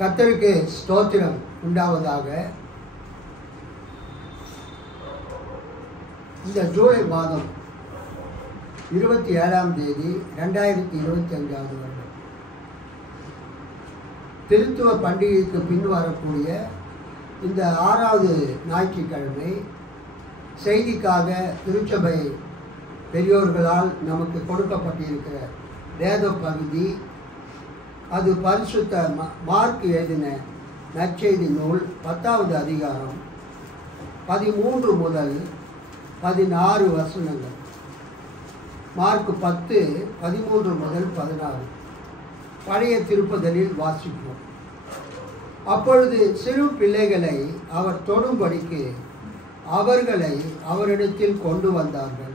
கர்த்தருக்கு ஸ்தோத்திரம் உண்டாவதாக. இந்த ஜூலை மாதம் 27ஆம் தேதி 2025 வருடம் திருத்துவ பண்டிகைக்கு பின் வரக்கூடிய இந்த 6வது ஞாயிற்றுக்கிழமை செய்திக்காக திருச்சபை பெரியோர்களால் நமக்கு கொடுக்கப்பட்டிருக்கிற வேத பகுதி, அது பரிசுத்த மார்க் எழுதின நற்செய்தி நூல் 10வது அதிகாரம் 13 முதல் 16 வசனங்கள். மார்க் 10 13 முதல் 16 பழைய திருப்பதலில் வாசிப்போம். அப்பொழுது சிறு பிள்ளைகளை அவர் தொடும்படிக்கு அவர்களை அவரிடத்தில் கொண்டு வந்தார்கள்.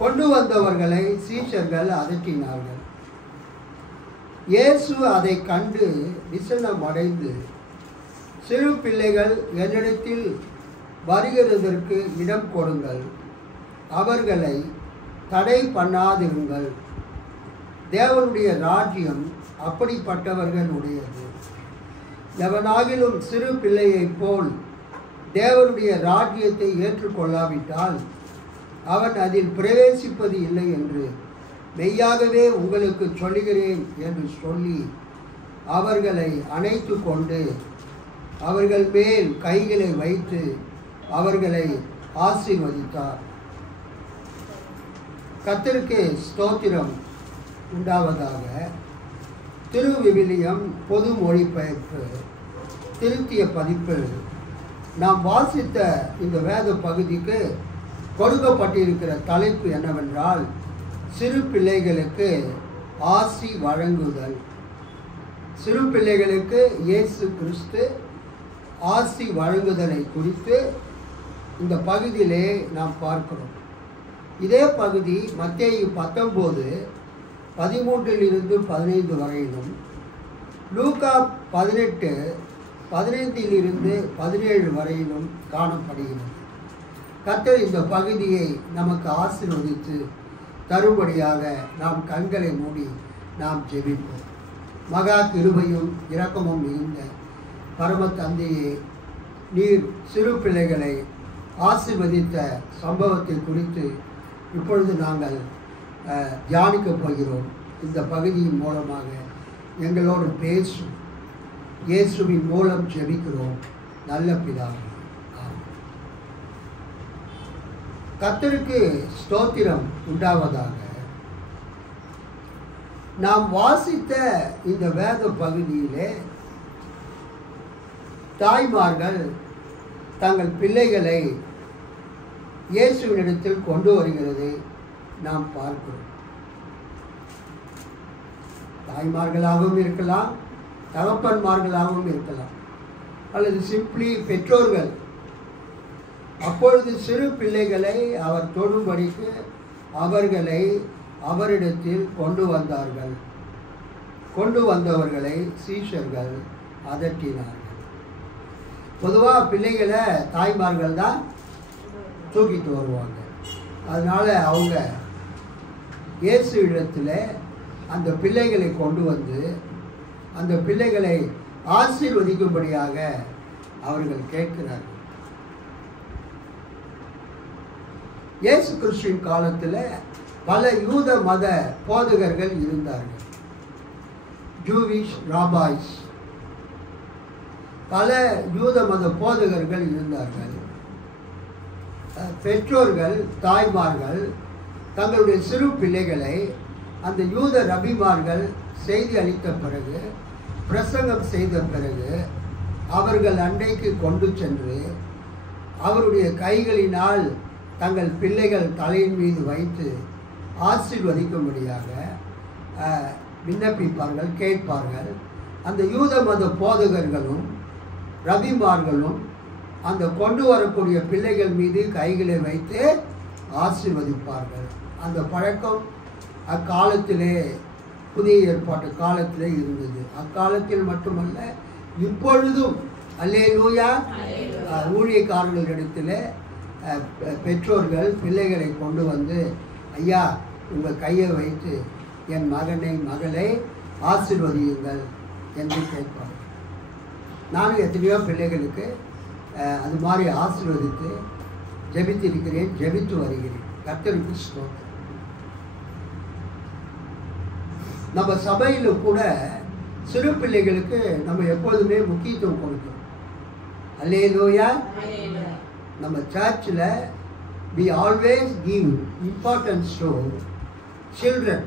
கொண்டு வந்தவர்களை சீஷர்கள் அதட்டினார்கள். இயேசு அதை கண்டு விசனமடைந்து, சிறு பிள்ளைகள் என்னிடத்தில் வருகிறதற்கு இடம் கொடுங்கள், அவர்களை தடை பண்ணாதிருங்கள், தேவனுடைய ராஜ்யம் அப்படிப்பட்டவர்களுடையது. எவனாகிலும் சிறு பிள்ளையைப் போல் தேவனுடைய ராஜ்யத்தை ஏற்றுக்கொள்ளாவிட்டால் அவன் அதில் பிரவேசிப்பது இல்லை என்று மெய்யாகவே உங்களுக்கு சொல்லுகிறேன் என்று சொல்லி அவர்களை அணைத்து கொண்டு அவர்கள் மேல் கைகளை வைத்து அவர்களை ஆசீர்வதித்தார். கர்த்தருக்கு ஸ்தோத்திரம் உண்டாவதாக. திருவிவிலியம் பொது மொழிபெயர்ப்பு திருத்திய பதிப்பில் நாம் வாசித்த இந்த வேத பகுதிக்கு கொடுக்கப்பட்டிருக்கிற தலைப்பு என்னவென்றால், சிறு பிள்ளைகளுக்கு ஆசி வழங்குதல். சிறு பிள்ளைகளுக்கு இயேசு கிறிஸ்து ஆசி வழங்குதலை குறித்து இந்த பகுதியிலே நாம் பார்க்கிறோம். இதே பகுதி மத்தேயு 19 13 15 வரையிலும், லூக்கா 18 15 17 வரையிலும் காணப்படுகிறது. கர்த்தர் இந்த பகுதியை நமக்கு ஆசீர்வதித்து தரும்படியாக நாம் கண்களை மூடி நாம் ஜெபிப்போம். மகா கிருபையும் இரக்கமும் மிகுந்த பரம தந்தையே, நீர் சிறு பிள்ளைகளை ஆசீர்வதித்த சம்பவத்தை குறித்து இப்பொழுது நாங்கள் தியானிக்கப் போகிறோம். இந்த பகுதியின் மூலமாக எங்களோடு பேசும். இயேசுவின் மூலம் ஜெபிக்கிறோம் நல்ல பிதாவே. கர்த்தருக்கு ஸ்தோத்திரம் உண்டாவதாக. நாம் வாசித்த இந்த வேத பகுதியிலே தாய்மார்கள் தங்கள் பிள்ளைகளை இயேசுவினிடத்தில் கொண்டு வருகிறதை நாம் பார்க்கிறோம். தாய்மார்களாகவும் இருக்கலாம், தகப்பன்மார்களாகவும் இருக்கலாம், அல்லது சிம்பிளி பெற்றோர்கள். அப்பொழுது சிறு பிள்ளைகளை அவர் தொடும்படிக்கு அவர்களை அவரிடத்தில் கொண்டு வந்தார்கள். கொண்டு வந்தவர்களை சீஷர்கள் அதட்டினார்கள். பொதுவாக பிள்ளைகளை தாய்மார்கள் தான் தூக்கிட்டு வருவாங்க. அதனால் அவங்க இயேசு இடத்துல அந்த பிள்ளைகளை கொண்டு வந்து அந்த பிள்ளைகளை ஆசீர்வதிக்கும்படியாக அவர்கள் கேட்கிறார்கள். இயேசு கிறிஸ்துவின் காலத்தில் பல யூத மத போதகர்கள் இருந்தார்கள். ஜூவிஷ் ராபாய்ஸ், பல யூத மத போதகர்கள் இருந்தார்கள். பெற்றோர்கள், தாய்மார்கள் தங்களுடைய சிறு பிள்ளைகளை அந்த யூத ரபிமார்கள் செய்தி அளித்த பிறகு, பிரசங்கம் செய்த பிறகு அவர்கள் அண்டைக்கு கொண்டு சென்று அவருடைய கைகளினால் தங்கள் பிள்ளைகள் தலையின் மீது வைத்து ஆசீர்வதிக்கும்படியாக விண்ணப்பிப்பார்கள், கேட்பார்கள். அந்த யூத மத போதகர்களும் ரபிமார்களும் அந்த கொண்டு வரக்கூடிய பிள்ளைகள் மீது கைகளை வைத்து ஆசீர்வதிப்பார்கள். அந்த பழக்கம் அக்காலத்திலே, புதிய ஏற்பாட்டு காலத்திலே இருந்தது. அக்காலத்தில் மட்டுமல்ல, இப்பொழுதும் அல்லேலூயா ஊழியக்காரர்களிடத்தில் பெற்றோர்கள் பிள்ளைகளை கொண்டு வந்து, ஐயா உங்கள் கையை வைத்து என் மகனை மகளை ஆசீர்வதியுங்கள், என்று கேட்பாங்க. நானும் எத்தனையோ பிள்ளைகளுக்கு அது மாதிரி ஆசீர்வதித்து ஜெபித்திருக்கிறேன், ஜெபித்து வருகிறேன். கர்த்தருக்கு ஸ்தோத்திரம். நம்ம சபையில் கூட சிறு பிள்ளைகளுக்கு நம்ம எப்பொழுதுமே முக்கியத்துவம் கொடுக்கிறோம். அல்லேலூயா. நம்ம சர்ச்சில் we always give importance to children,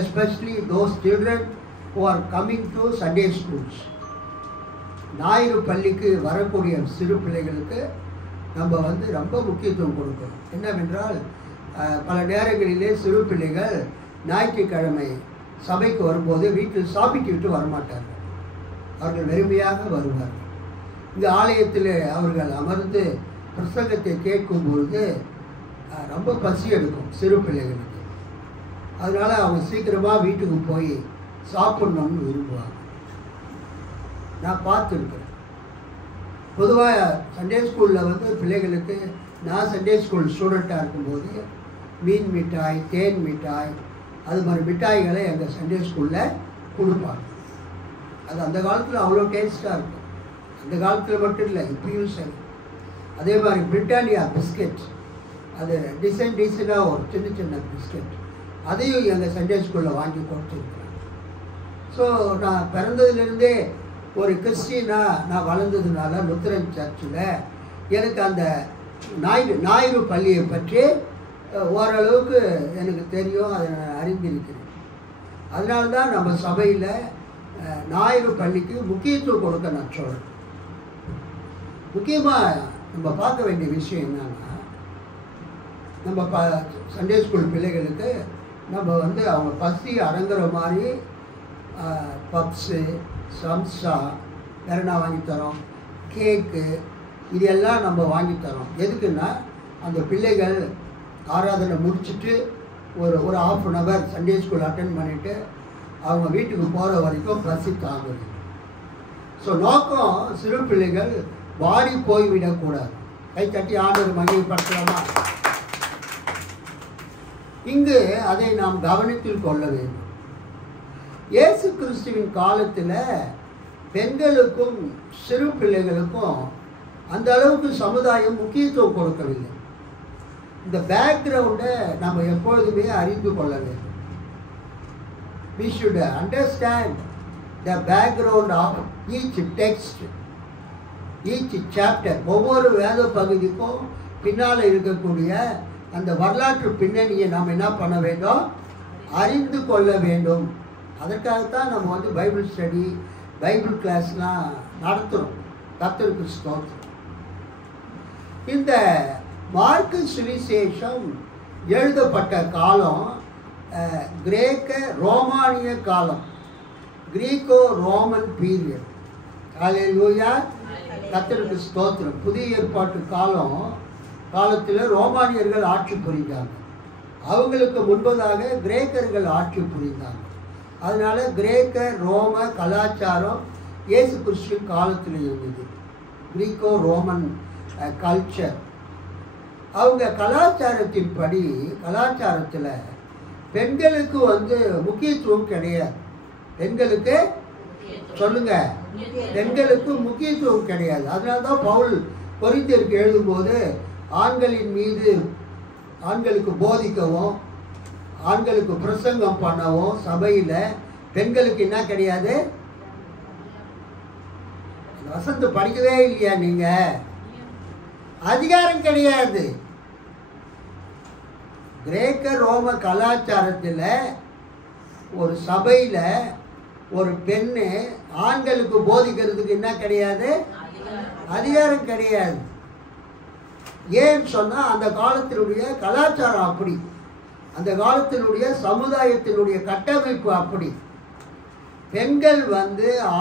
especially those children who are coming to Sunday schools. ஞாயிறு பள்ளிக்கு வரக்கூடிய சிறு பிள்ளைகளுக்கு நம்ம ரொம்ப முக்கியத்துவம் கொடுக்கிறோம். என்னவென்றால் பல நேரங்களிலே சிறு பிள்ளைகள் ஞாயிற்றுக்கிழமை சபைக்கு வரும்போது வீட்டில் சாப்பிட்டு வரமாட்டார்கள். அவர்கள் வெறுமையாக வருவார்கள். இந்த ஆலயத்தில் அவர்கள் அமர்ந்து பிரசங்கத்தை கேட்கும்பொழுது ரொம்ப பசி எடுக்கும் சிறு பிள்ளைகளுக்கு. அதனால் அவங்க சீக்கிரமாக வீட்டுக்கு போய் சாப்பிட்ணுன்னு விரும்புவாங்க. நான் பார்த்துருக்கிறேன். பொதுவாக சண்டே ஸ்கூலில் பிள்ளைகளுக்கு நான் சண்டே ஸ்கூல் ஸ்டூடெண்ட்டாக இருக்கும்போது மீன் மிட்டாய், தேன் மிட்டாய், அது மாதிரி மிட்டாய்களை எங்கள் சண்டே ஸ்கூலில் கொடுப்பாங்க. அது அந்த காலத்தில் அவ்வளோ டேஸ்ட்டாக இருக்கும். அந்த காலத்தில் மட்டும் இல்லை, இப்பயும் சரி. அதே மாதிரி பிரிட்டானியா பிஸ்கெட், அது டிசைனாக ஒரு சின்ன சின்ன பிஸ்கெட், அதையும் எங்கள் சண்டே ஸ்கூலில் வாங்கி கொடுத்துருக்குறேன். ஸோ நான் பிறந்ததுலேருந்தே ஒரு கிறிஸ்டினாக நான் வளர்ந்ததுனால லுத்தரன் சர்ச்சில் எனக்கு அந்த ஞாயிறு பள்ளியை பற்றி ஓரளவுக்கு எனக்கு தெரியும், அதை நான் அறிந்திருக்கிறேன். அதனால தான் நம்ம சபையில் ஞாயிறு பள்ளிக்கு முக்கியத்துவம் கொடுக்க நான் சொல்கிறேன். முக்கியமாக நம்ம பார்க்க வேண்டிய விஷயம் என்னன்னா, நம்ம சண்டே ஸ்கூல் பிள்ளைகளுக்கு நம்ம அவங்க பசி அடங்குற மாதிரி பப்ஸு, சம்சா, வேறு என்ன வாங்கித்தரோம், கேக்கு, இதெல்லாம் நம்ம வாங்கித்தரோம். எதுக்குன்னா அந்த பிள்ளைகள் ஆராதனை முடிச்சுட்டு ஒரு 1/2 hour சண்டே ஸ்கூல் அட்டென்ட் பண்ணிவிட்டு அவங்க வீட்டுக்கு போகிற வரைக்கும் பசி தாங்குது. ஸோ நோக்கம் சிறு பிள்ளைகள் வாடி போய்விடக்கூடாது. கை தட்டி ஆண்டவர் மகிமைப்படுத்தலாமா? இங்கு அதை நாம் கவனத்தில் கொள்ள வேண்டும். இயேசு கிறிஸ்துவின் காலத்தில் பெண்களுக்கும் சிறு பிள்ளைகளுக்கும் அந்த அளவுக்கு சமுதாயம் முக்கியத்துவம் கொடுக்கவில்லை. இந்த பேக்ரவுண்டை நம்ம எப்பொழுதுமே அறிந்து கொள்ள வேண்டும். We should understand the background of each text, each chapter. ஒவ்வொரு வேத பகுதிக்கும் பின்னால் இருக்கக்கூடிய அந்த வரலாற்று பின்னணியை நாம் என்ன பண்ண வேண்டும், அறிந்து கொள்ள வேண்டும். அதற்காகத்தான் நம்ம பைபிள் ஸ்டடி, பைபிள் கிளாஸ்லாம் நடத்துகிறோம். கர்த்தருக்கு ஸ்தோத்திரம். இந்த மார்க்கு சுவிசேஷம் எழுதப்பட்ட காலம் கிரேக்க ரோமானிய காலம், கிரீக்கோ ரோமன் பீரியட். அல்லேலூயா. கர்த்தருக்கு ஸ்தோத்திரம். புதிய ஏற்பாட்டு காலத்தில் ரோமானியர்கள் ஆட்சி புரிந்தாங்க. அவங்களுக்கு முன்பதாக கிரேக்கர்கள் ஆட்சி புரிந்தாங்க. அதனால கிரேக்க ரோம கலாச்சாரம் இயேசு கிறிஸ்துவின் காலத்தில் இருந்தது. கிரீக்கோ ரோமன் கல்ச்சர். அவங்க கலாச்சாரத்தின்படி, கலாச்சாரத்தில் பெண்களுக்கு முக்கியத்துவம் கிடையாது. பெண்களுக்கு சொல்லுங்க, பெண்களுக்கு முக்கியத்துவம் கிடையாது. அதனால தான் பவுல் கொரிந்தியருக்கு எழுதும்போது ஆண்களின் மீது ஆண்களுக்கு போதிக்கவும் ஆண்களுக்கு பிரசங்கம் பண்ணவும் சபையில் பெண்களுக்கு என்ன கிடையாது. வசந்த படிக்கவே இல்லையா நீங்க? அதிகாரம் கிடையாது. கிரேக்க ரோம கலாச்சாரத்தில் ஒரு சபையில் ஒரு பெண்ணு ஆண்களுக்கு போதிக்கிறதுக்கு என்ன கிடையாது, அதிகாரம் கிடையாது. ஏன்னு சொன்னால் அந்த காலத்தினுடைய கலாச்சாரம் அப்படி, அந்த காலத்தினுடைய சமுதாயத்தினுடைய கட்டமைப்பு அப்படி. பெண்கள்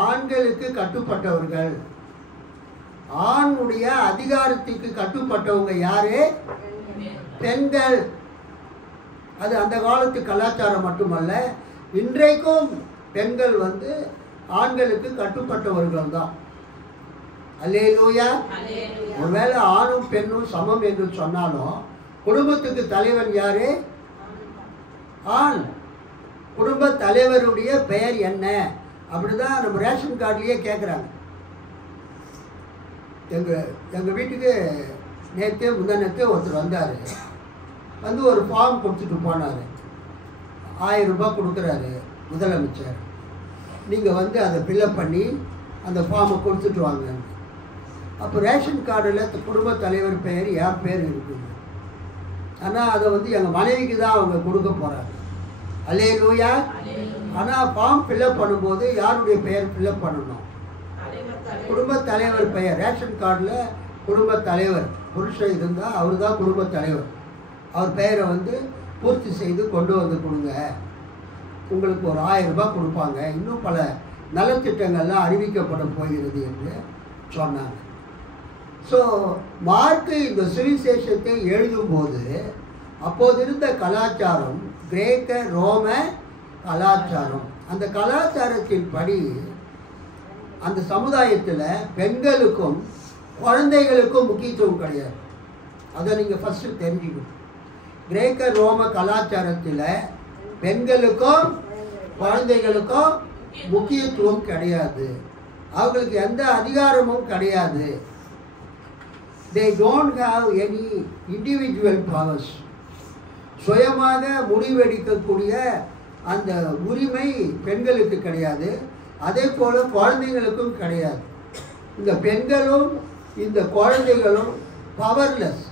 ஆண்களுக்கு கட்டுப்பட்டவர்கள். ஆணுடைய அதிகாரத்துக்கு கட்டுப்பட்டவங்க யாரு? பெண்கள். அது அந்த காலத்து கலாச்சாரம் மட்டுமல்ல, இன்றைக்கும் பெண்கள் ஆண்களுக்கு கட்டுப்பட்டவர்கள் தான். அல்லேலூயா. ஒருவேளை ஆணும் பெண்ணும் சமம் என்று சொன்னாலும் குடும்பத்துக்கு தலைவன் யாரு? ஆண். குடும்ப தலைவருடைய பெயர் என்ன அப்படி தான் நம்ம ரேஷன் கார்டுலேயே கேட்குறாங்க. எங்கள் வீட்டுக்கு முந்தானத்தே ஒருத்தர் வந்தார். வந்து ஒரு ஃபார்ம் கொடுத்துட்டு போனார். 1000 ரூபாய் கொடுக்குறாரு முதலமைச்சர். நீங்கள் வந்து அதை ஃபில்அப் பண்ணி அந்த ஃபார்மை கொடுத்துட்டு வாங்க. அப்போ ரேஷன் கார்டில் குடும்ப தலைவர் பெயர் என் பேர் இருக்குது. ஆனால் அதை வந்து எங்கள் மனைவிக்கு தான் அவங்க கொடுக்க போகிறாங்க. அல்லேலூயா. ஆனால் ஃபார்ம் ஃபில்அப் பண்ணும்போது யாருடைய பெயர் ஃபில்அப் பண்ணணும்? குடும்ப தலைவர் பெயர். ரேஷன் கார்டில் குடும்ப தலைவர் புருஷன் இருந்தால் அவர் தான் குடும்ப தலைவர். அவர் பெயரை வந்து பூர்த்தி செய்து கொண்டு வந்து கொடுங்க, உங்களுக்கு ஒரு 1000 ரூபாய் கொடுப்பாங்க, இன்னும் பல நலத்திட்டங்கள்லாம் அறிவிக்கப்பட போகிறது என்று சொன்னாங்க. ஸோ மார்க்கு இந்த சுவிசேஷத்தை எழுதும்போது அப்போது இருந்த கலாச்சாரம் கிரேக்க ரோம கலாச்சாரம். அந்த கலாச்சாரத்தின் படி அந்த சமுதாயத்தில் பெண்களுக்கும் குழந்தைகளுக்கும் முக்கியத்துவம் கிடையாது. அதை நீங்கள் ஃபஸ்ட்டு தெரிஞ்சுக்கணும். கிரேக்க ரோம கலாச்சாரத்தில் பெண்களுக்கும் குழந்தைகளுக்கும் முக்கியத்துவம் கிடையாது. அவங்களுக்கு எந்த அதிகாரமும் கிடையாது. They don't have any individual powers. சுயமாக முடிவெடுக்கக்கூடிய அந்த உரிமை பெண்களுக்கு கிடையாது. அதே போல் குழந்தைங்களுக்கும் கிடையாது. இந்த பெண்களும் இந்த குழந்தைகளும் பவர்லெஸ்,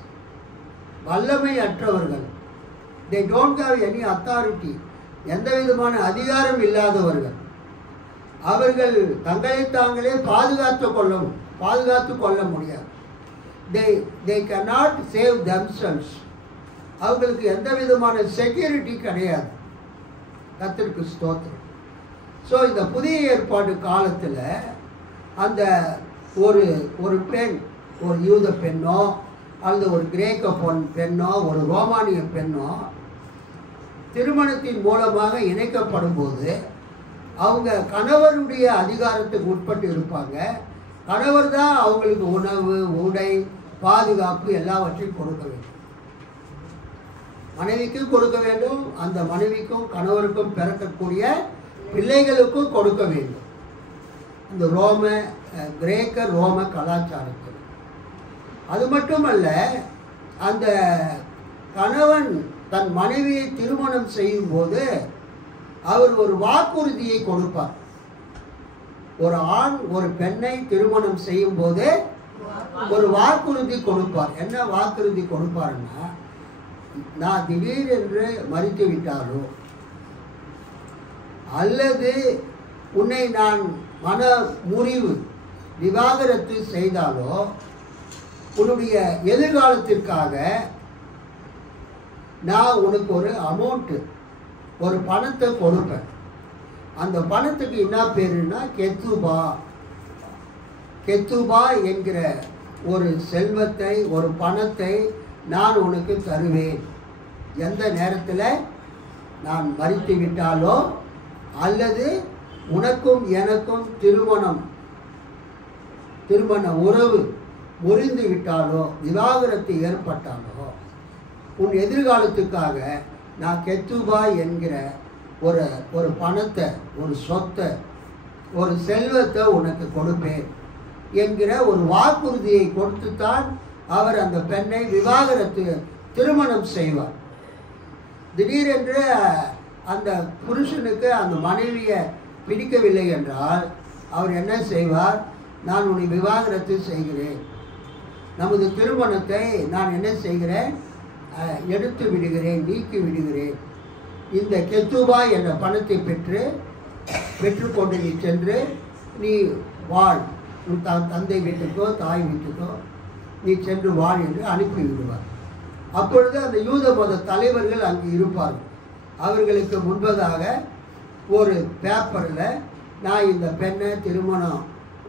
வல்லமை அற்றவர்கள். They don't have any authority. எந்த விதமான அதிகாரம் இல்லாதவர்கள். அவர்கள் தங்களை தாங்களே பாதுகாத்து கொள்ள முடியாது. They cannot save themselves. அவங்களுக்கு எந்த விதமான செக்யூரிட்டி கிடையாது. கர்த்தருக்கு ஸ்தோத்திரம். ஸோ இந்த புதிய ஏற்பாடு காலத்தில் அந்த ஒரு பெண், ஒரு யூத பெண்ணோ அல்லது ஒரு கிரேக்க பெண்ணோ ஒரு ரோமானிய பெண்ணோ திருமணத்தின் மூலமாக இணைக்கப்படும் போது அவங்க கணவருடைய அதிகாரத்துக்கு உட்பட்டு இருப்பாங்க. கணவர் தான் அவங்களுக்கு உணவு, உடை, பாதுகாப்பு எல்லாவற்றையும் கொடுக்க வேண்டும். மனைவிக்கும் கொடுக்க வேண்டும், அந்த மனைவிக்கும் கணவருக்கும் பிறக்கக்கூடிய பிள்ளைகளுக்கும் கொடுக்க வேண்டும். இந்த கிரேக்க ரோம கலாச்சாரத்தில் அது மட்டுமல்ல, அந்த கணவன் தன் மனைவியை திருமணம் செய்யும் போது அவர் ஒரு வாக்குறுதியை கொடுப்பார். ஒரு ஆண் ஒரு பெண்ணை திருமணம் செய்யும் போது ஒரு வாக்குறுதி கொடுப்பார். என்ன வாக்குறுதி கொடுப்பாருன்னா, நான் திடீரென்று மறித்து விட்டாலோ அல்லது உன்னை நான் மன முறிவு விவாகரத்து செய்தாலோ உன்னுடைய எதிர்காலத்திற்காக நான் உனக்கு ஒரு அமௌண்ட்டு, ஒரு பணத்தை கொடுப்பேன். அந்த பணத்துக்கு என்ன பேருன்னா கெத்துபா என்கிற ஒரு செல்வத்தை, ஒரு பணத்தை நான் உனக்கு தருவேன். எந்த நேரத்தில் நான் மறித்து விட்டாலோ அல்லது உனக்கும் எனக்கும் திருமண உறவு முறிந்து விட்டாலோ விவாகரத்து ஏற்பட்டாலோ உன் எதிர்காலத்துக்காக நான் கெத்துபா என்கிற ஒரு பணத்தை, ஒரு சொத்தை, ஒரு செல்வத்தை உனக்கு கொடுப்பேன் என்கிற ஒரு வாக்குறுதியை கொடுத்துத்தான் அவர் அந்த பெண்ணை விவாகரத்து திருமணம் செய்வார். திடீரென்று அந்த புருஷனுக்கு அந்த மனைவியை பிடிக்கவில்லை என்றால் அவர் என்ன செய்வார்? நான் உன்னை விவாகரத்து செய்கிறேன், நமது திருமணத்தை நான் என்ன செய்கிறேன், எடுத்து விடுகிறேன், நீக்கி விடுகிறேன். இந்த கெத்துபா என்ற பணத்தை பெற்றுக்கொண்டு நீ சென்று நீ வாழ், உன் தந்தை வீட்டுக்கோ தாய் வீட்டுக்கோ நீ சென்று வாழ் என்று அனுப்பிவிடுவார். அப்பொழுது அந்த யூத மத தலைவர்கள் அங்கு இருப்பார்கள். அவர்களுக்கு முன்பதாக ஒரு பேப்பரில் நான் இந்த பெண்ணை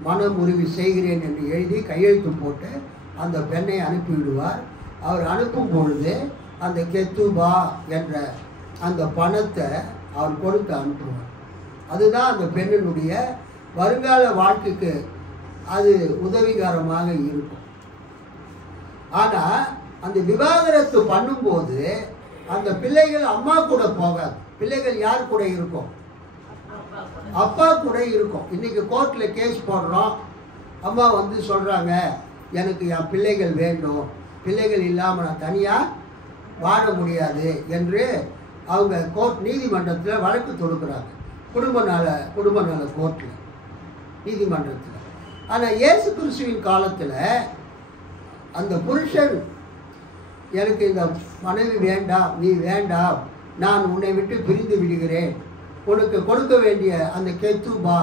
மனமுறிவு செய்கிறேன் என்று எழுதி கையெழுத்து போட்டு அந்த பெண்ணை அனுப்பிவிடுவார். அவர் அனுப்பும் பொழுது அந்த கெத்துபா என்ற அந்த பணத்தை அவர் கொடுத்து அனுப்புவார். அதுதான் அந்த பெண்ணினுடைய வருங்கால வாழ்க்கைக்கு அது உதவிகரமாக இருக்கும். ஆனால் அந்த விவாகரத்து பண்ணும்போது அந்த பிள்ளைகள் அம்மா கூட போகாது. பிள்ளைகள் யார் கூட இருக்கும்? அப்பா கூட இருக்கும். இன்றைக்கி கோர்ட்டில் கேஸ் போடுறோம், அம்மா வந்து சொல்கிறாங்க எனக்கு என் பிள்ளைகள் வேண்டும், பிள்ளைகள் இல்லாமல் நான் தனியாக வாழ முடியாது என்று அவங்க கோர்ட் நீதிமன்றத்தில் வழக்கு தொடுக்கிறாங்க. குடும்ப நல கோர்ட்டில் நீதிமன்றத்தில். ஆனால் இயேசு கிறிஸ்துவின் காலத்தில் அந்த புருஷன் எனக்கு இந்த மனைவி வேண்டாம், நீ வேண்டாம், நான் உன்னை விட்டு பிரிந்து விடுகிறேன், உனக்கு கொடுக்க வேண்டிய அந்த கெத்துபா,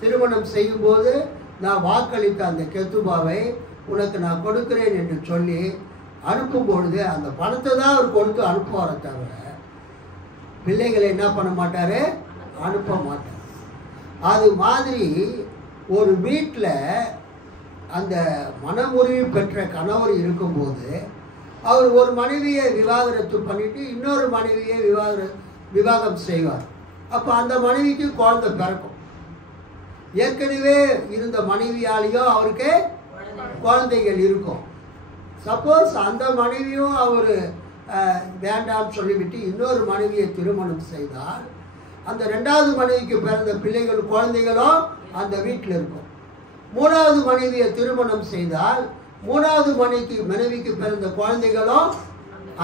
திருமணம் செய்யும்போது நான் வாக்களித்த அந்த கெத்துபாவை உனக்கு நான் கொடுக்கிறேன் என்று சொல்லி அனுப்பும் பொழுது அந்த பணத்தை தான் அவர் கொடுத்து அனுப்புவாரை தவிர பிள்ளைகளை என்ன பண்ண மாட்டார், அனுப்ப மாட்டார். அது மாதிரி ஒரு வீட்டில் அந்த மனமுறிவு பெற்ற கணவர் இருக்கும்போது அவர் ஒரு மனைவியை விவாகரத்து பண்ணிவிட்டு இன்னொரு மனைவியை விவாகம் செய்வார். அப்போ அந்த மனைவிக்கு குழந்தை பிறக்கும். ஏற்கனவே இருந்த மனைவியாலேயோ அவருக்கு குழந்தைகள் இருக்கும். சப்போஸ் அந்த மனைவியும் அவர் வேண்டாம்னு சொல்லிவிட்டு இன்னொரு மனைவியை திருமணம் செய்தால் அந்த ரெண்டாவது மனைவிக்கு பிறந்த பிள்ளைகள் குழந்தைகளும் அந்த வீட்டில் இருக்கும். மூணாவது மனைவியை திருமணம் செய்தால் மூணாவது மனைவிக்கு பிறந்த குழந்தைகளும்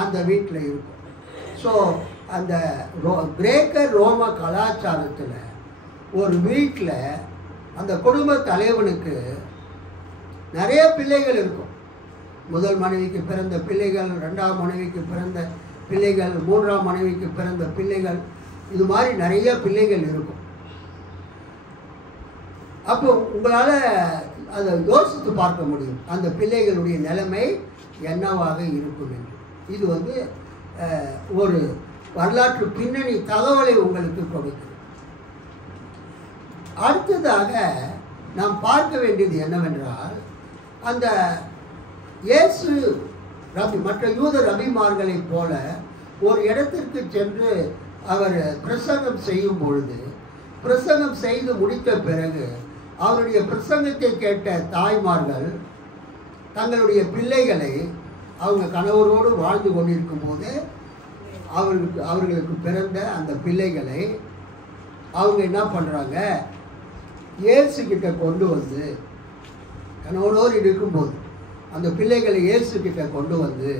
அந்த வீட்டில் இருக்கும். ஸோ அந்த கிரேக்க ரோம கலாச்சாரத்தில் ஒரு வீட்டில் அந்த குடும்ப தலைவனுக்கு நிறைய பிள்ளைகள் இருக்கும். முதல் மனைவிக்கு பிறந்த பிள்ளைகள், ரெண்டாவது மனைவிக்கு பிறந்த பிள்ளைகள், மூன்றாம் மனைவிக்கு பிறந்த பிள்ளைகள், இது மாதிரி நிறைய பிள்ளைகள் இருக்கும். அப்போ உங்களால் அதை யோசித்து பார்க்க முடியும் அந்த பிள்ளைகளுடைய நிலைமை என்னவாக இருக்கும் என்று. இது வந்து ஒரு வரலாற்று பின்னணி தகவலை உங்களுக்கு கொடுக்கிறது. அடுத்ததாக நாம் பார்க்க வேண்டியது என்னவென்றால், அந்த இயேசு மற்ற யூத ரபிமார்களைப் போல ஒரு இடத்திற்கு சென்று அவர் பிரசங்கம் செய்யும் பொழுது, பிரசங்கம் செய்து முடித்த பிறகு அவருடைய பிரசங்கத்தை கேட்ட தாய்மார்கள் தங்களுடைய பிள்ளைகளை அவங்க கணவரோடு வாழ்ந்து கொண்டிருக்கும் போது அவர்களுக்கு பிறந்த அந்த பிள்ளைகளை அவங்க என்ன பண்ணுறாங்க, இயேசுக்கிட்ட கொண்டு வந்து, கணவனோடு இருக்கும்போது அந்த பிள்ளைகளை இயேசுக்கிட்ட கொண்டு வந்து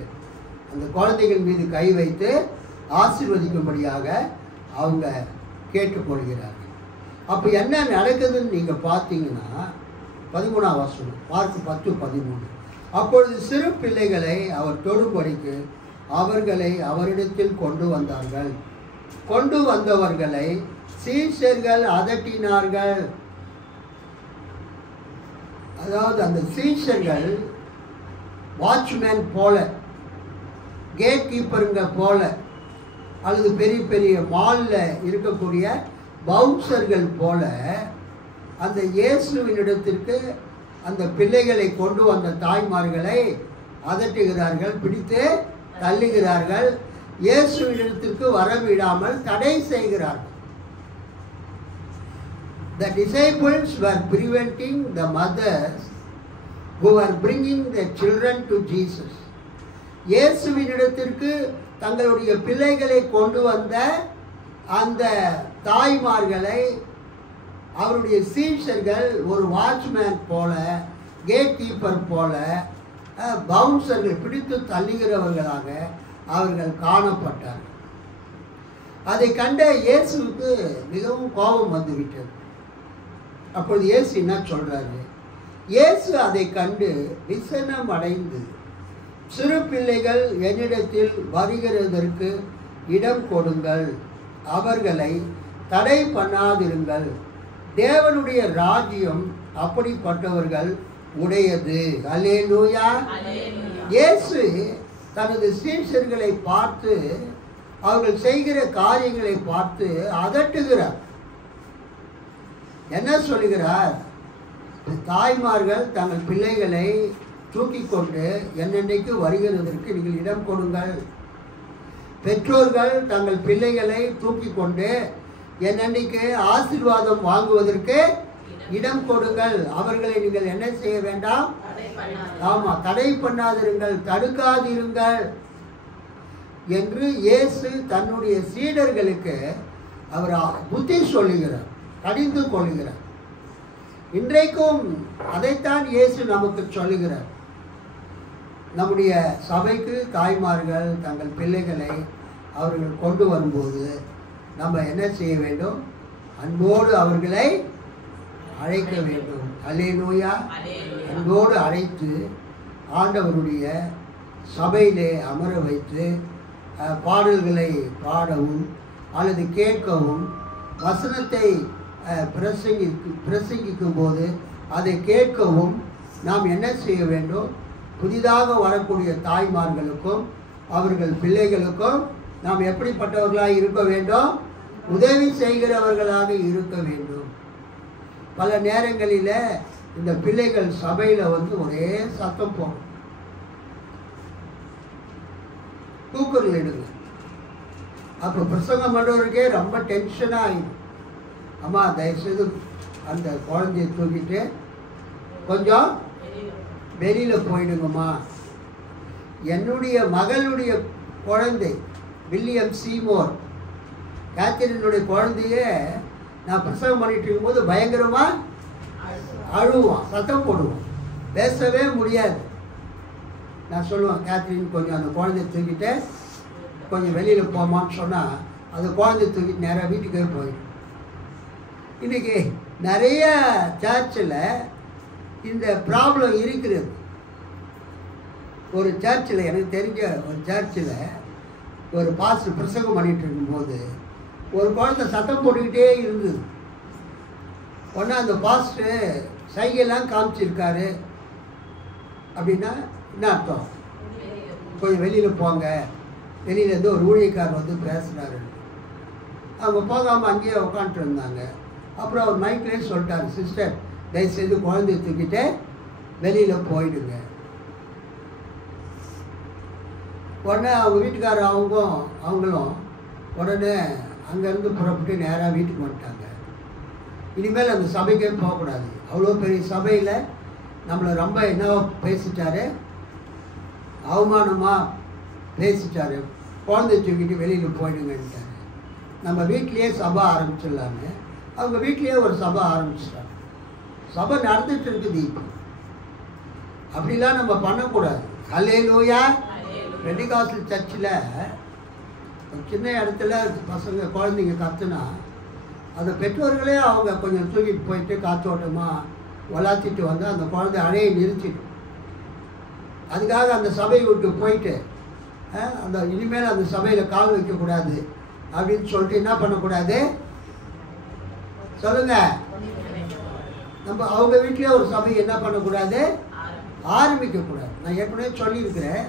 அந்த குழந்தைகள் மீது கை வைத்து ஆசீர்வதிக்கும்படியாக அவங்க கேட்டுக்கொள்கிறார்கள். அப்போ என்ன நடக்குதுன்னு நீங்கள் பார்த்தீங்கன்னா 13ஆம் வசனம், மார்க் 10:13. அப்பொழுது சிறு பிள்ளைகளை அவர் தொடும்படிக்கு அவர்களை அவரிடத்தில் கொண்டு வந்தார்கள். கொண்டு வந்தவர்களை சீஷர்கள் அதட்டினார்கள். அதாவது அந்த சீஷர்கள் வாட்ச்மேன் போல, கேட் கீப்பருங்க போல, அல்லது பெரிய பெரிய மாலில் இருக்கக்கூடிய பவுன்சர்கள் போல அந்த இயேசுவினிடத்திற்கு அந்த பிள்ளைகளை கொண்டு வந்த தாய்மார்களை அதட்டுகிறார்கள், பிடித்து தள்ளுகிறார்கள், இயேசுவினிடத்திற்கு வரவிடாமல் தடை செய்கிறார்கள். The disciples were preventing the mothers who were bringing their children to Jesus. இயேசுவினிடத்திற்கு தங்களுடைய பிள்ளைகளை கொண்டு வந்த அந்த தாய்மார்களை அவருடைய சீஷர்கள் ஒரு வாட்ச்மேன் போல, கேட் கீப்பர் போல, பவுன்சர்கள் பிடித்து தள்ளுகிறவர்களாக அவர்கள் காணப்பட்டார்கள். அதை கண்ட இயேசுவுக்கு மிகவும் கோபம் வந்துவிட்டது. அப்பொழுது இயேசு என்ன சொல்றாரு? இயேசு அதை கண்டு விசனம் அடைந்து, சிறு பிள்ளைகள் என்னிடத்தில் வருகிறதற்கு இடம் கொடுங்கள், அவர்களை தடை பண்ணாதிருங்கள், தேவனுடைய ராஜ்யம் அப்படிப்பட்டவர்கள் உடையது. அல்லேலூயா. இயேசு தனது சீஷர்களை பார்த்து, அவர்கள் செய்கிற காரியங்களை பார்த்து அதட்டுகிறார். என்ன சொல்லுகிறார்? தாய்மார்கள் தங்கள் பிள்ளைகளை தூக்கி கொண்டு என்னென்னைக்கு வருகிறதற்கு நீங்கள் இடம் கொடுங்கள். பெற்றோர்கள் தங்கள் பிள்ளைகளை தூக்கி கொண்டு என்னென்னைக்கு ஆசீர்வாதம் வாங்குவதற்கு இடம் கொடுங்கள். அவர்களை நீங்கள் என்ன செய்ய வேண்டாம்? ஆமாம், தடை பண்ணாதிருங்கள், தடுக்காதிருங்கள் என்று இயேசு தன்னுடைய சீடர்களுக்கு அவர் புத்தி சொல்லுகிறார். கடிந்து கொள்கிறார். இன்றைக்கும் அதைத்தான் இயேசு நமக்கு சொல்லுகிறார். நம்முடைய சபைக்கு தாய்மார்கள் தங்கள் பிள்ளைகளை அவர்கள் கொண்டு வரும்போது நம்ம என்ன செய்ய வேண்டும்? அன்போடு அவர்களை அழைக்க வேண்டும். அல்லேலூயா. அன்போடு அழைத்து ஆண்டவருடைய சபையிலே அமர வைத்து பாடல்களை பாடவும் அல்லது கேட்கவும், வசனத்தை பிரசங்கிக்கும் போது அதை கேட்கவும் நாம் என்ன செய்ய வேண்டும்? புதிதாக வரக்கூடிய தாய்மார்களுக்கும் அவர்கள் பிள்ளைகளுக்கும் நாம் எப்படிப்பட்டவர்களாக இருக்க வேண்டும்? உதவி செய்கிறவர்களாக இருக்க வேண்டும். பல நேரங்களில் இந்த பிள்ளைகள் சபையில் ஒரே சத்தம் போகும். தூக்குறல் எடுங்க. அப்போ பிரசங்கம் பண்ணுறவருக்கே ரொம்ப டென்ஷனாக ஆகிடும். அம்மா தயவுசெய்து அந்த குழந்தைய தூக்கிட்டு கொஞ்சம் வெளியில் போயிடுங்கம்மா. என்னுடைய மகளுடைய குழந்தை வில்லியம் சீமோர், கேத்தரினுடைய குழந்தைய நான் பிரசவம் பண்ணிட்டு இருக்கும்போது பயங்கரமாக அழுவான், சத்தம் போடுவான், பேசவே முடியாது. நான் சொல்லுவேன், கேத்ரின் கொஞ்சம் அந்த குழந்தைய தூக்கிட்டு கொஞ்சம் வெளியில் போமான்னு சொன்னால் அந்த குழந்தைய தூக்கிட்டு நேராக வீட்டுக்கே போயிடும். இன்றைக்கி நிறைய சர்ச்சில் இந்த ப்ராப்ளம் இருக்கிறது. ஒரு சர்ச்சில், எனக்கு தெரிஞ்ச ஒரு சர்ச்சில் ஒரு பாஸ்டர் பிரசங்கம் பண்ணிகிட்டு இருக்கும்போது ஒரு குழந்தை சத்தம் போட்டுக்கிட்டே இருந்தது. உடனே அந்த பாஸ்டர் சைகையெல்லாம் காமிச்சிருக்காரு. அப்படின்னா என்ன அர்த்தம்? கொஞ்சம் வெளியில் போங்க, வெளியிலேருந்து ஒரு ஊழியக்காரர் பேசுகிறாரு. அவங்க போகாமல் அங்கேயே உட்காந்துட்டு இருந்தாங்க. அப்புறம் அவர் மைக்லேயே சொல்லிட்டாரு, சிஸ்டர் தயவுசெய்து குழந்தைய தூக்கிட்டு வெளியில் போயிடுங்க. உடனே அவங்க வீட்டுக்காரர் அவங்களும் உடனே அங்கேருந்து புறப்பட்டு நேராக வீட்டுக்கு வந்துட்டாங்க. இனிமேல் அந்த சபைக்கே போகக்கூடாது. அவ்வளோ பெரிய சபையில் நம்மளை ரொம்ப என்னவோ பேசிட்டாரு, அவமானமாக பேசிட்டாரு, குழந்தைய தூக்கிட்டு வெளியில் போயிடுங்கன்ட்டாரு. நம்ம வீட்லேயே சபை ஆரம்பிச்சிடலான்னு அவங்க வீட்லேயே ஒரு சபை ஆரம்பிச்சிட்டாங்க. சபை நடந்துட்டு இருக்குது. இப்போ அப்படிலாம் நம்ம பண்ணக்கூடாது. அல்லேலூயா. பெண்டிகாஸ்டல் சர்ச்சில் ஒரு சின்ன இடத்துல பசங்க குழந்தைங்க கத்துனா அந்த பெற்றோர்களே அவங்க கொஞ்சம் தூக்கிட்டு போயிட்டு காத்தோட்டமாக வளர்த்திட்டு வந்து அந்த குழந்தை அழையை நிறுத்திடும். அதுக்காக அந்த சபையை விட்டு போயிட்டு அந்த இனிமேல் அந்த சபையில் கால் வைக்கக்கூடாது அப்படின்னு சொல்லிட்டு என்ன பண்ணக்கூடாது? சொல்லுங்க. நம்ம அவங்க வீட்டிலே ஒரு சபை என்ன பண்ணக்கூடாது? ஆரம்பிக்கக்கூடாது. நான் ஏற்கனவே சொல்லியிருக்கிறேன்,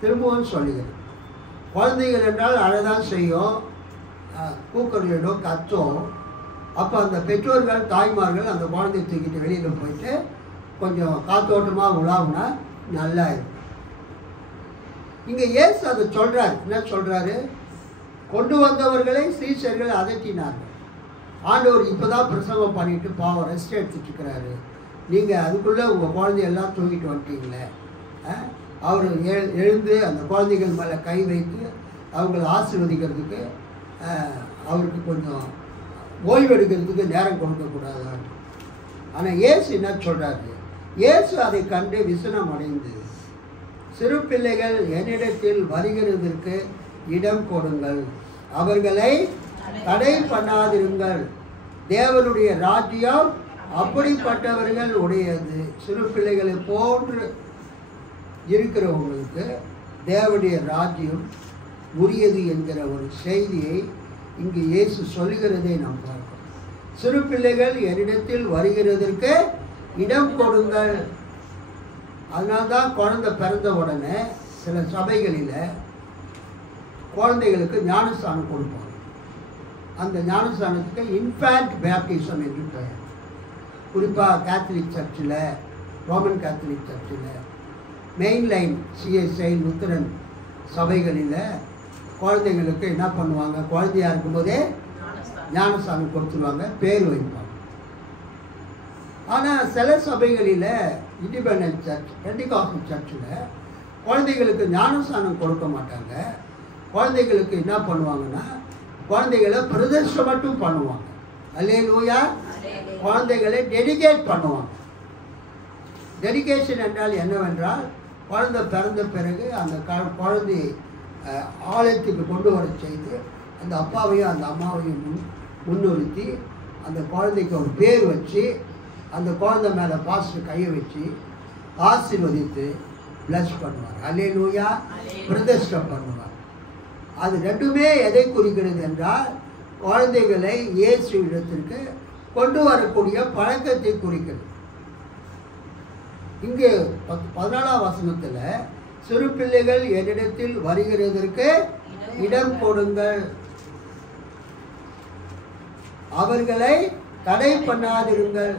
திரும்பவும் சொல்லிக்கிறேன். குழந்தைகள் என்றால் அழதான் செய்யும், கூக்கர்களிடம் கத்தும். அப்போ அந்த பெற்றோர்கள் தாய்மார்கள் அந்த குழந்தையை தூக்கிட்டு வெளியில் போயிட்டு கொஞ்சம் காத்தோட்டமாக உலாவுனா நல்லா இருக்கும். இங்கே இயேசு அதை சொல்கிறார். என்ன சொல்கிறாரு? கொண்டு வந்தவர்களை சீஷர்கள் அதட்டினார்கள். ஆண்டவர் இப்போ தான் பிரசவம் பண்ணிட்டு பாவம் ரெஸ்ட் எடுத்துட்டு இருக்கிறாரு. நீங்கள் அதுக்குள்ளே உங்கள் குழந்தையெல்லாம் தூக்கிட்டு வந்துட்டீங்களே. அவர் எழுந்து அந்த குழந்தைகள் மேலே கை வைத்து அவங்கள ஆசீர்வதிக்கிறதுக்கு அவருக்கு கொஞ்சம் ஓய்வெடுக்கிறதுக்கு நேரம் கொடுக்கக்கூடாது. ஆனால் இயேசு என்ன சொல்கிறாரு? இயேசு அதை கண்டு விசனம் அடைந்து, சிறு பிள்ளைகள் என்னிடத்தில் வருகிறதற்கு இடம் கொடுங்கள், அவர்களை தடை பண்ணாதிருங்கள், தேவனுடைய ராஜ்யம் அப்படிப்பட்டவர்கள் உடையது. சிறு பிள்ளைகளை போன்று இருக்கிறவங்களுக்கு தேவனுடைய ராஜ்யம் உரியது என்கிற ஒரு செய்தியை இங்கு இயேசு சொல்லுகிறதை நாம் பார்க்கிறோம். சிறு பிள்ளைகள் என்னிடத்தில் வருகிறதற்கு இடம் கொடுங்கள். அதனால்தான் குழந்தை பிறந்த உடனே சில சபைகளில் குழந்தைகளுக்கு ஞானஸ்தானம் கொடுப்பாங்க. அந்த ஞானஸ்தானத்துக்கு இன்ஃபேன்ட் பேப்டிசம் என்று பெயர். குறிப்பாக கேத்தலிக் சர்ச்சில், ரோமன் கேத்தலிக் சர்ச்சில், மெயின்லைன் சிஎஸ்ஐ லுத்தரன் சபைகளில் குழந்தைங்களுக்கு என்ன பண்ணுவாங்க? குழந்தையாக இருக்கும்போதே ஞானஸ்தானம் கொடுத்துருவாங்க, பேர் வைப்பாங்க. ஆனால் சில சபைகளில் இண்டிபெண்டன்ட் சர்ச், பெண்டிகாஸ்டல் சர்ச்சில் குழந்தைகளுக்கு ஞானஸ்தானம் கொடுக்க மாட்டாங்க. குழந்தைகளுக்கு என்ன பண்ணுவாங்கன்னா குழந்தைகளை பிரதர்ஷனம் மட்டும் பண்ணுவாங்க. அல்லேலூயா. குழந்தைகளை டெடிகேட் பண்ணுவாங்க. டெடிகேஷன் என்றால் என்னவென்றால், குழந்தை பிறந்த பிறகு அந்த குழந்தையை ஆலயத்துக்கு கொண்டு வர செய்து அந்த அப்பாவையும் அந்த அம்மாவையும் முன்னிறுத்தி அந்த குழந்தைக்கு ஒரு பேர் வச்சு அந்த குழந்தை மேலே பாஸ்டர் கையை வச்சு ஆசீர்வதித்து பிளஸ் பண்ணுவார். அல்லேலூயா. பிரதிஷ்டை பண்ணுவார். அது ரெண்டுமே எதை குறிக்கிறது என்றால், குழந்தைகளை இயேசு இடத்திற்கு கொண்டு வரக்கூடிய பழக்கத்தை குறிக்கிறது. இங்கு 14ஆம் வசனத்தில் சிறு பிள்ளைகள் என்னிடத்தில் வருகிறதற்கு இடம் கொடுங்கள், அவர்களை தடை பண்ணாதிருங்கள்,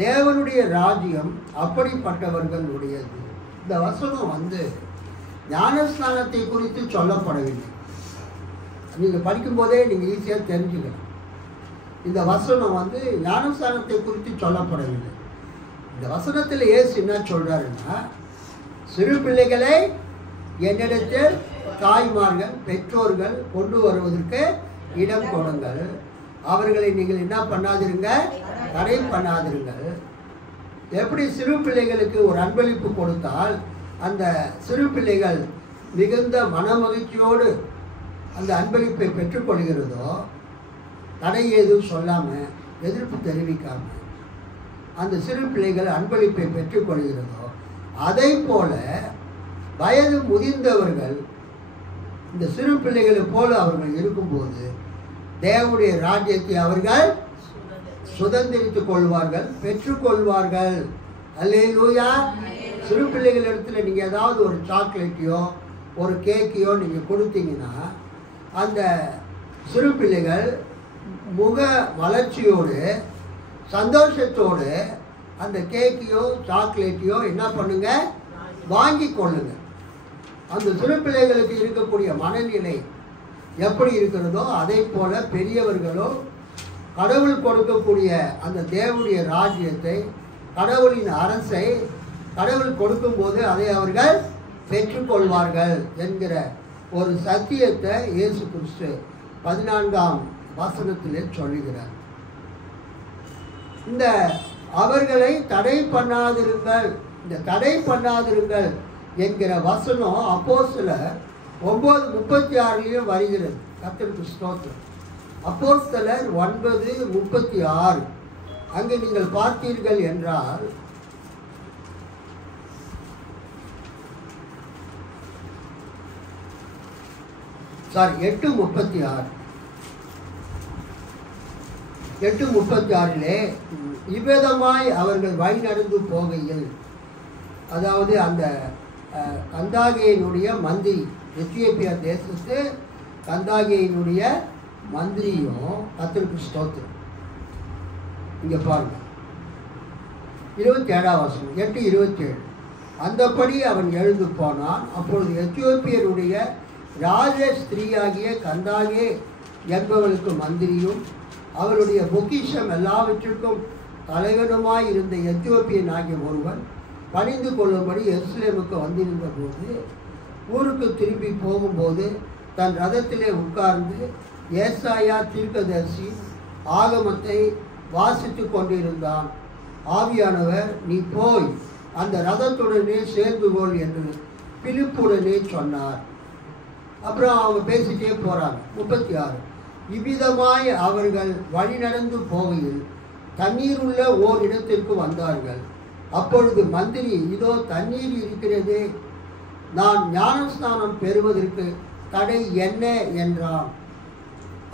தேவனுடைய ராஜ்யம் அப்படிப்பட்டவர்களுடையது. இந்த வசனம் ஞானஸ்நானத்தை குறித்து சொல்லப்படவில்லை. நீங்கள் படிக்கும்போதே நீங்கள் ஈஸியாக தெரிஞ்சுக்கலாம். இந்த வசனம் ஞானஸ்நானத்தை குறித்து சொல்லப்படவில்லை. இந்த வசனத்தில் இயேசு என்ன சொல்கிறாருன்னா, சிறு பிள்ளைகளை என்னிடத்தில் தாய்மார்கள் பெற்றோர்கள் கொண்டு வருவதற்கு இடம் கொடுங்கள், அவர்களை நீங்கள் என்ன பண்ணாதிருங்க, தடை பண்ணாதிருங்கள். எப்படி சிறு பிள்ளைகளுக்கு ஒரு அன்பளிப்பு கொடுத்தால் அந்த சிறு பிள்ளைகள் மிகுந்த மனமகிழ்ச்சியோடு அந்த அன்பளிப்பை பெற்றுக்கொள்கிறதோ, தடை ஏதும் சொல்லாமல் எதிர்ப்பு தெரிவிக்காமல் அந்த சிறு பிள்ளைகள் அன்பளிப்பை பெற்றுக்கொள்கிறதோ, அதை போல வயது முதிர்ந்தவர்கள் இந்த சிறு பிள்ளைகளை போல அவர்கள் இருக்கும்போது தேவனுடைய ராஜ்யத்தை அவர்கள் சுதந்திரித்துக் கொள்வார்கள், பெற்றுக்கொள்வார்கள். அல்லேலூயா. சிறு பிள்ளைகள் இடத்துல நீங்கள் ஏதாவது ஒரு சாக்லேட்டையோ ஒரு கேக்கையோ நீங்கள் கொடுத்தீங்கன்னா அந்த சிறு பிள்ளைகள் முக வளர்ச்சியோடு சந்தோஷத்தோடு அந்த கேக்கையோ சாக்லேட்டையோ என்ன பண்ணுங்க, வாங்கி கொள்ளுங்க. அந்த சிறு பிள்ளைகளுக்கு இருக்கக்கூடிய மனநிலை எப்படி இருக்கிறதோ அதை போல பெரியவர்களோ கடவுள் கொடுக்கக்கூடிய அந்த தேவனுடைய ராஜ்யத்தை, கடவுளின் அரசை கடவுள் கொடுக்கும்போது அதை அவர்கள் பெற்றுக்கொள்வார்கள் என்கிற ஒரு சத்தியத்தை இயேசு கிறிஸ்து 14ஆம் வசனத்திலே சொல்லுகிறார். இந்த அவர்களை தடை பண்ணாதிருங்கள், இந்த தடை பண்ணாதிருங்கள் என்கிற வசனம் அப்போஸ்தலர் 9:36 வருகிறது. கர்த்தருக்கு ஸ்தோத்திரம். அப்போஸ்தலர் 9:36 அங்கே நீங்கள் பார்த்தீர்கள் என்றால், சாரி 8:36 இவ்விதமாய் அவர்கள் வழி நடந்து போகையில், அதாவது அந்த கந்தாகேயினுடைய மந்திரி, எத்தியோப்பியா தேசத்து கந்தாகேயினுடைய மந்திரியும் கர்த்தருக்கு ஸ்தோத்திரம். இங்கே பாருங்க 27ஆம் வசனம் 8:27 அந்தபடி அவன் எழுந்து போனான். அப்பொழுது எத்தியோப்பியருடைய ராஜ ஸ்திரீயாகிய கந்தாகே என்பவளுக்கு மந்திரியும் அவருடைய பொக்கிஷம் எல்லாவற்றிற்கும் தலைவனுமாய் இருந்த எத்தியோப்பியன் ஆகிய ஒருவன் பணிந்து கொள்ளும்படி எருசலேமுக்கு வந்திருந்த போது, ஊருக்கு திரும்பி போகும்போது தன் ரதத்திலே உட்கார்ந்து ஏசாயா தீர்க்கதரிசி ஆகமத்தை வாசித்து கொண்டிருந்தான். ஆவியானவர், நீ போய் அந்த ரதத்துடனே சேர்ந்து கொள் என்று பிலிப்புடனே சொன்னார். அப்புறம் அவங்க பேசிட்டே போகிறாங்க. 36 இவ்விதமாய் அவர்கள் வழி நடந்து போகையில் தண்ணீர் உள்ள ஓர் இடத்திற்கு வந்தார்கள். அப்பொழுது மந்திரி, இதோ தண்ணீர் இருக்கிறது, நான் ஞானஸ்நானம் பெறுவதற்கு தடை என்ன என்றான்.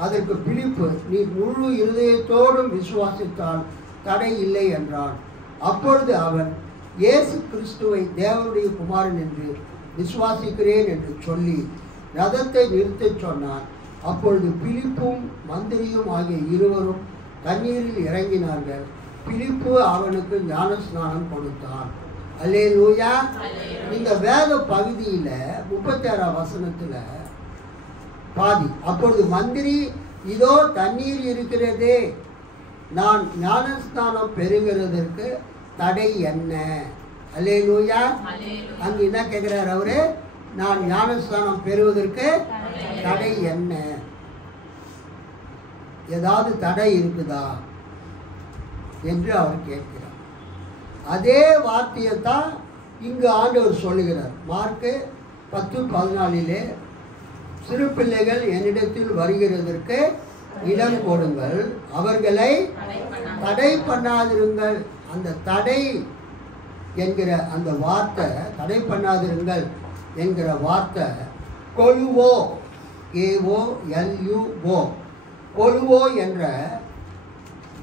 அதற்கு பிலிப்பு, நீ முழு இருதயத்தோடும் விசுவாசித்தால் தடை இல்லை என்றான். அப்பொழுது அவன், இயேசு கிறிஸ்துவை தேவனுடைய குமாரன் என்று விசுவாசிக்கிறேன் என்று சொல்லி ரதத்தை நிறுத்தச் சொன்னான். அப்பொழுது பிலிப்பும் மந்திரியும் ஆகிய இருவரும் தண்ணீரில் இறங்கினார்கள். பிலிப்பு அவனுக்கு ஞானஸ்நானம் கொடுத்தான். அல்லேலூயா. இந்த வேத பகுதியில் 36ஆம் வசனத்தில் பாதி, அப்பொழுது மந்திரி, இதோ தண்ணீர் இருக்கிறதே, நான் ஞானஸ்நானம் பெறுகிறதற்கு தடை என்ன? அல்லேலூயா. அங்கே என்ன கேட்கிறார் அவரு? நான் ஞானஸ்நானம் பெறுவதற்கு தடை என்ன? ஏதாவது தடை இருக்குதா என்று அவர் கேட்கிறார். அதே வார்த்தையை தான் இங்கு ஆண்டவர் சொல்லுகிறார். மார்க்கு 10:14 சிறு பிள்ளைகள் என்னிடத்தில் வருகிறதற்கு இடம் கொடுங்கள், அவர்களை தடை பண்ணாதிருங்கள். அந்த தடை என்கிற அந்த வார்த்தை, தடை பண்ணாதிருங்கள் என்கிற வார்த்தை கொலுவோ, KOLUO, கொலுவோ என்ற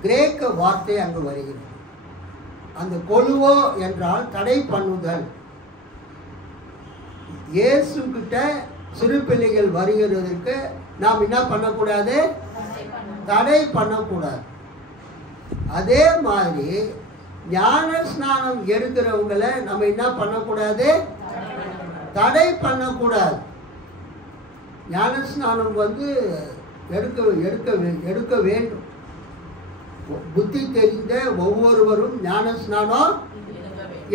கிரேக்க வார்த்தை அங்கு வருகிறது. அந்த கொலுவோ என்றால் தடை பண்ணுதல். இயேசு கிட்ட சிறு பிள்ளைகள் வருகிறதற்கு நாம் என்ன பண்ணக்கூடாது? தடை பண்ணக்கூடாது. அதே மாதிரி ஞான ஸ்நானம் எடுக்கிறவங்களை நம்ம என்ன பண்ணக்கூடாது? தடை பண்ணக்கூடாது. ஞான ஸ்நானம் எடுக்க வேண்டும். புத்தி தெரிந்த ஒவ்வொருவரும் ஞான ஸ்நானம்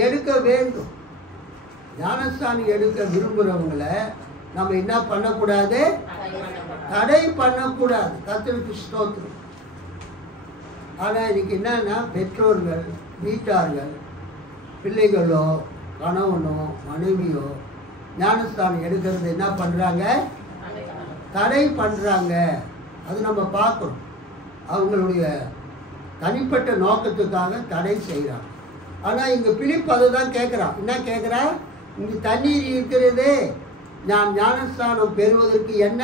எடுக்க வேண்டும். ஞானஸ்தானம் எடுக்க விரும்புகிறவங்களை நம்ம என்ன பண்ணக்கூடாது? தடை பண்ணக்கூடாது. கர்த்தருக்கு ஸ்தோத்திரம். ஆனால் இன்னைக்கு என்னன்னா, பெற்றோர்கள், வீட்டார்கள், பிள்ளைகளோ, கணவனோ, மனைவியோ ஞானஸ்தானம் எடுக்கிறது என்ன பண்ணுறாங்க? தடை பண்ணுறாங்க. அது நம்ம பார்க்கணும். அவங்களுடைய தனிப்பட்ட நோக்கத்துக்காக தடை செய்கிறாங்க. ஆனால் இங்கே பிலிப் அதை தான் கேட்குறான். என்ன கேட்குறா? இங்கே தண்ணீர் இருக்கிறது, நான் ஞானஸ்தானம் பெறுவதற்கு என்ன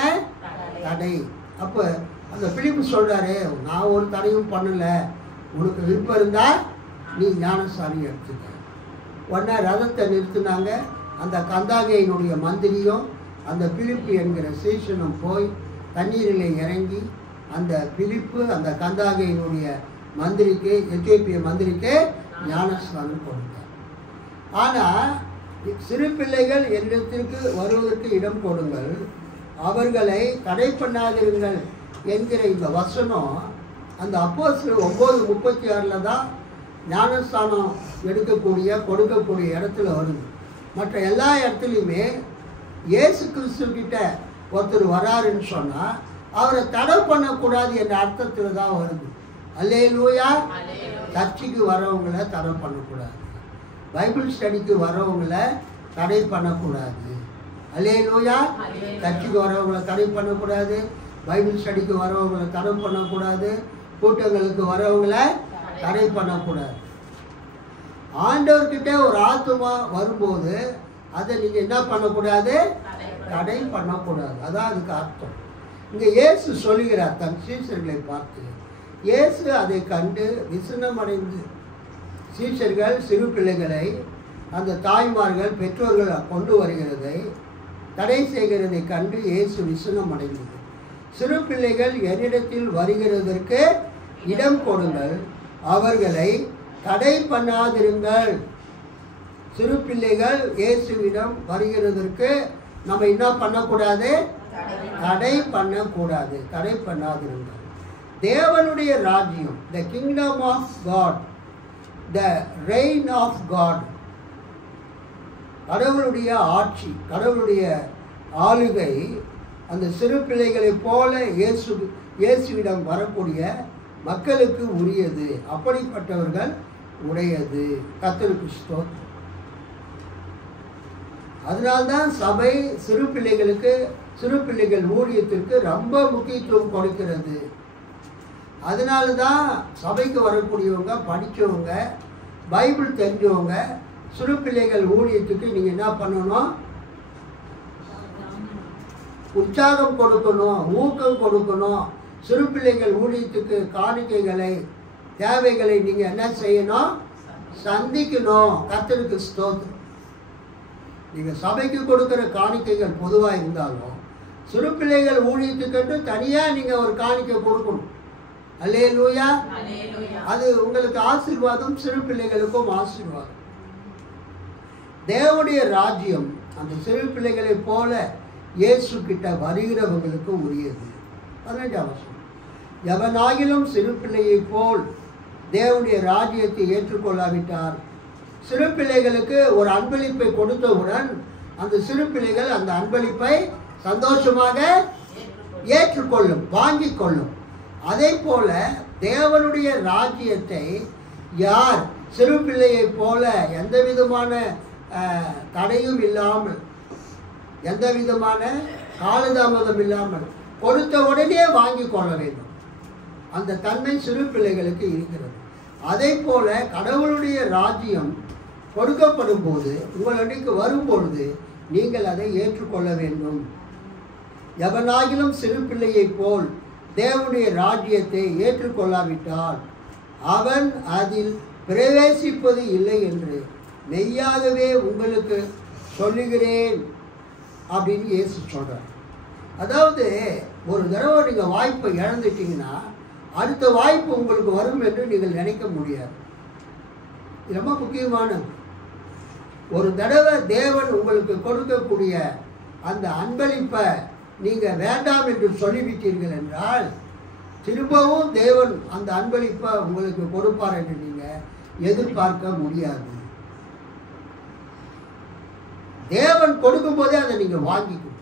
தடை? அப்போ அந்த பிலிப்பு சொல்கிறாரு, நான் ஒரு தடையும் பண்ணலை, உனக்கு விருப்பம் இருந்தால் நீ ஞானஸ்தானம் எடுத்துக்க. உடனே ரதத்தை நிறுத்தினாங்க. அந்த கந்தாகையினுடைய மந்திரியும் அந்த பிலிப்பு என்கிற சீசனும் போய் தண்ணீரில் இறங்கி அந்த பிலிப்பு அந்த கந்தாகையினுடைய மந்திரிக்கு, எத்தியோப்பிய மந்திரிக்கு ஞானஸ்தானம் கொடுத்தார். ஆனால் சிறு பிள்ளைகள் என்னிடத்திற்கு வருவதற்கு இடம் கொடுங்கள், அவர்களை தடை பண்ணாதிருங்கள் என்கிற இந்த வசனம் அந்த அப்போஸ்தலர் 9:36 தான் ஞானஸ்தானம் கொடுக்கக்கூடிய இடத்துல வருது. மற்ற எல்லா இடத்துலையுமே இயேசு கிறிஸ்துக்கிட்ட ஒருத்தர் வராருன்னு சொன்னால் அவரை தடை பண்ணக்கூடாது என்ற அர்த்தத்தில் தான் வருது. அல்லேலூயா. சர்ச்சுக்கு வரவங்களை தடை பண்ணக்கூடாது, பைபிள் ஸ்டடிக்கு வரவங்களை தடை பண்ணக்கூடாது. அல்லேலூயா. சர்ச்சுக்கு வரவங்களை தடை பண்ணக்கூடாது, பைபிள் ஸ்டடிக்கு வரவங்களை தடை பண்ணக்கூடாது, கூட்டங்களுக்கு வரவங்களை தடை பண்ணக்கூடாது. ஆண்டவர்கிட்ட ஒரு ஆத்துமா வரும்போது அதை நீங்கள் என்ன பண்ணக்கூடாது? தடை பண்ணக்கூடாது. அதான் அதுக்கு அர்த்தம். இங்கே இயேசு சொல்லுகிறார் தன் சீஷர்களை பார்த்து. இயேசு அதை கண்டு விசனமடைந்து, சீஷர்கள் சிறு பிள்ளைகளை அந்த தாய்மார்கள் பெற்றோர்கள் கொண்டு வருகிறதை தடை செய்கிறதை கண்டு இயேசு விசனம் அடைந்தது. சிறு பிள்ளைகள் என்னிடத்தில் வருகிறதற்கு இடம் கொடுங்கள், அவர்களை தடை பண்ணாதிருங்கள். சிறு பிள்ளைகள் இயேசுவிடம் வருகிறதற்கு நம்ம என்ன பண்ணக்கூடாது? தடை பண்ணக்கூடாது, தடை பண்ணாதிருங்கள். தேவனுடைய ராஜ்யம், the kingdom of God, the reign of God, கடவுளுடைய ஆட்சி, கடவுளுடைய ஆளுகை அந்த சிறு பிள்ளைகளைப் போல இயேசுவிடம் வரக்கூடிய மக்களுக்கு உரியது, அப்படிப்பட்டவர்கள் உடையது. கர்த்தருக்கு ஸ்தோத்திரம். அதனால்தான் சபை சிறு பிள்ளைகள் ஊழியத்திற்கு ரொம்ப முக்கியத்துவம் கொடுக்கிறது. அதனால தான் சபைக்கு வரக்கூடியவங்க, படித்தவங்க, பைபிள் தெரிஞ்சவங்க சிறு பிள்ளைகள் ஊழியத்துக்கு நீங்கள் என்ன பண்ணணும்? உற்சாகம் கொடுக்கணும், ஊக்கம் கொடுக்கணும். சிறு பிள்ளைகள் ஊழியத்துக்கு காணிக்கைகளை, தேவைகளை நீங்கள் என்ன செய்யணும்? சந்திக்கணும். கர்த்தருக்கு ஸ்தோத்திரம். நீங்கள் சபைக்கு கொடுக்குற காணிக்கைகள் பொதுவாக இருந்தாலும் சிறு பிள்ளைகள் ஊழியத்துக்கு தனியாக நீங்கள் ஒரு காணிக்கை கொடுக்கணும். அல்லேலூயா. அது உங்களுக்கு ஆசீர்வாதம், சிறு பிள்ளைகளுக்கும் ஆசீர்வாதம். தேவனுடைய ராஜ்யம் அந்த சிறு பிள்ளைகளைப் போல இயேசு கிட்ட வருகிறவங்களுக்கு உரியது. 15ஆம் வசனம். எவனாகிலும் சிறு பிள்ளையை போல் தேவனுடைய ராஜ்யத்தை ஏற்றுக்கொள்ளாவிட்டார். சிறு பிள்ளைகளுக்கு ஒரு அன்பளிப்பை கொடுத்தவுடன் அந்த சிறு பிள்ளைகள் அந்த அன்பளிப்பை சந்தோஷமாக ஏற்றுக்கொள்ளும், வாங்கிக் கொள்ளும். அதே போல தேவனுடைய ராஜ்யத்தை யார் சிறு பிள்ளையை போல எந்த விதமான தடையும் இல்லாமல், எந்த விதமான காலதாமதம் இல்லாமல் கொடுத்த உடனே வாங்கி கொள்ள வேண்டும், அந்த தன்மை சிறு பிள்ளைகளுக்கு இருக்கிறது. அதே போல கடவுளுடைய ராஜ்யம் கொடுக்கப்படும் போது உங்களிடைக்கு வரும்பொழுது நீங்கள் அதை ஏற்றுக்கொள்ள வேண்டும். எவனாகிலும் சிறு பிள்ளையை போல் தேவனுடைய ராஜ்யத்தை ஏற்றுக்கொள்ளாவிட்டால் அவன் அதில் பிரவேசிப்பது இல்லை என்று மெய்யாகவே உங்களுக்கு சொல்லுகிறேன் அப்படின்னு இயேசு சொல்கிறார். அதாவது ஒரு தடவை நீங்கள் வாய்ப்பை இழந்துட்டீங்கன்னா அடுத்த வாய்ப்பு உங்களுக்கு வரும் என்று நீங்கள் நினைக்க முடியாது. இது ரொம்ப முக்கியமானது. ஒரு தடவை தேவன் உங்களுக்கு கொடுக்கக்கூடிய அந்த அன்பளிப்பை நீங்கள் வேண்டாம் என்று சொல்லிவிட்டீர்கள் என்றால் திரும்பவும் தேவன் அந்த அன்பளிப்பை உங்களுக்கு கொடுப்பார் என்று நீங்கள் எதிர்பார்க்க முடியாது. தேவன் கொடுக்கும்போதே அதை நீங்கள் வாங்கிக்கணும்.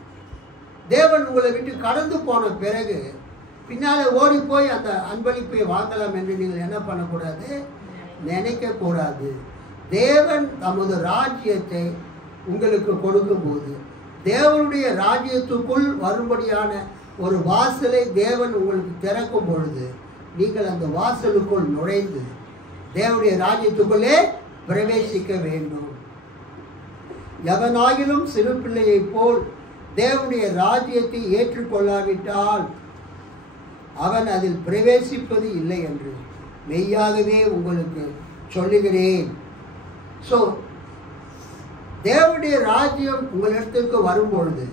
தேவன் உங்களை விட்டு கடந்து போன பிறகு பின்னால் ஓடி போய் அந்த அன்பளிப்பை வாங்கலாம் என்று நீங்கள் என்ன பண்ணக்கூடாது, நினைக்கக்கூடாது. தேவன் தமது ராஜ்யத்தை உங்களுக்கு கொடுக்கும்போது தேவனுடைய ராஜ்யத்துக்குள் வரும்படியான ஒரு வாசலை தேவன் உங்களுக்கு திறக்கும் பொழுது நீங்கள் அந்த வாசலுக்குள் நுழைந்து தேவனுடைய ராஜ்யத்துக்குள்ளே பிரவேசிக்க வேண்டும். எவனாகிலும் சிறு பிள்ளையை போல் தேவனுடைய ராஜ்யத்தை ஏற்றுக்கொள்ளாவிட்டால் அவன் அதில் பிரவேசிப்பது இல்லை என்று மெய்யாகவே உங்களுக்கு சொல்லுகிறேன். ஸோ தேவனுடைய ராஜ்யம் உங்களிடத்திற்கு வரும்பொழுது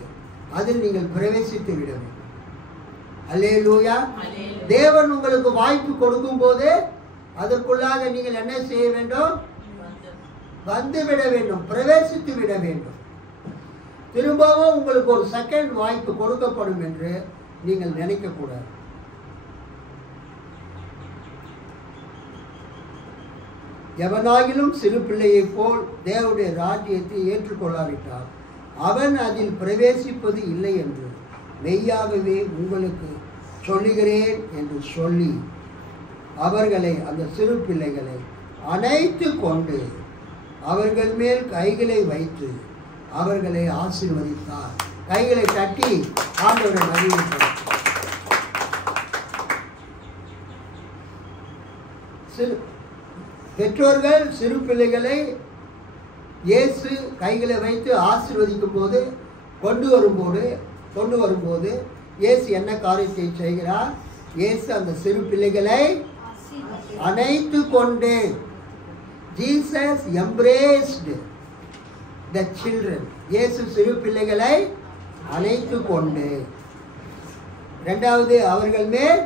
அதில் நீங்கள் பிரவேசித்து விட வேண்டும். அல்லேலூயா. தேவன் உங்களுக்கு வாய்ப்பு கொடுக்கும் போதே அதற்குள்ளாக நீங்கள் என்ன செய்ய வேண்டும், வந்து விட வேண்டும், பிரவேசித்து விட வேண்டும். திரும்பவும் உங்களுக்கு ஒரு செகண்ட் வாய்ப்பு கொடுக்கப்படும் என்று நீங்கள் நினைக்கக்கூடாது. எவனாகிலும் சிறு பிள்ளையை போல் தேவனுடைய ராஜ்யத்தை ஏற்றுக்கொள்ளாவிட்டால் அவன் அதில் பிரவேசிப்பது இல்லை என்று மெய்யாகவே உங்களுக்கு சொல்லுகிறேன் என்று சொல்லி அவர்களை, அந்த சிறு பிள்ளைகளை அணைத்து கொண்டு அவர்கள் மேல் கைகளை வைத்து அவர்களை ஆசீர்வதித்தார். கைகளை தட்டி ஆண்டவரை மகிழ்ச்சி. பெற்றோர்கள் சிறு பிள்ளைகளை இயேசு கைகளை வைத்து ஆசீர்வதிக்கும் போது கொண்டு வரும்போது இயேசு என்ன காரியத்தை செய்கிறார்? இயேசு அந்த சிறு பிள்ளைகளை அணைத்து கொண்டு, ஜீசஸ் எம்ப்ரேஸ்டு த சில்ட்ரன். இயேசு சிறு பிள்ளைகளை அணைத்து கொண்டு, இரண்டாவது அவர்கள் மேல்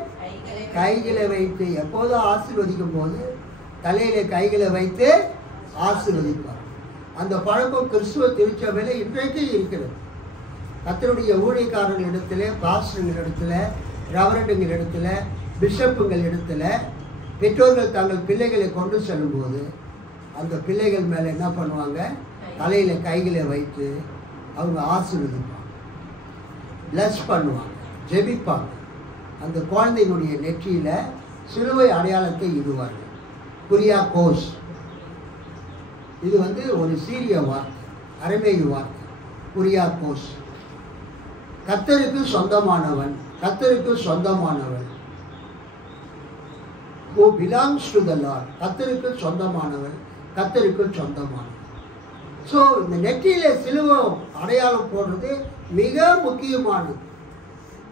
கைகளை வைத்து, எப்போதும் ஆசீர்வதிக்கும் போது தலையில கைகளை வைத்து ஆசீர்வதிப்பார். அந்த பழக்கம் கிறிஸ்துவ திருச்சபையில் இன்றைக்கு இருக்கிறது. கர்த்தருடைய ஊழியக்காரர்களிடத்தில், பாஸ்டர்களிடத்தில், ரெவரண்டுங்களிடத்தில், பிஷப்புங்களிடத்தில் பெற்றோர்கள் தங்கள் பிள்ளைகளை கொண்டு செல்லும்போது அந்த பிள்ளைகள் மேலே என்ன பண்ணுவாங்க, தலையில் கைகளை வைத்து அவங்க ஆசீர்வதிப்பாங்க, பிளஸ் பண்ணுவாங்க, ஜெபிப்பாங்க. அந்த குழந்தையினுடைய நெற்றியில் சிலுவை அடையாளத்தை இடுவார்கள். குரியாக்கோஸ், இது ஒரு சீரிய வார்த்தை, அரமேயு வார்த்தை. குரியாக்கோஸ், கர்த்தருக்கு சொந்தமானவன், கர்த்தருக்கு சொந்தமானவன். who belongs to the Lord, கர்த்தருக்கு சொந்தமானவன், கர்த்தருக்கு சொந்தமானவன். ஸோ இந்த நெற்றியில சிலுவை அடையாளம் போடுறது மிக முக்கியமானது.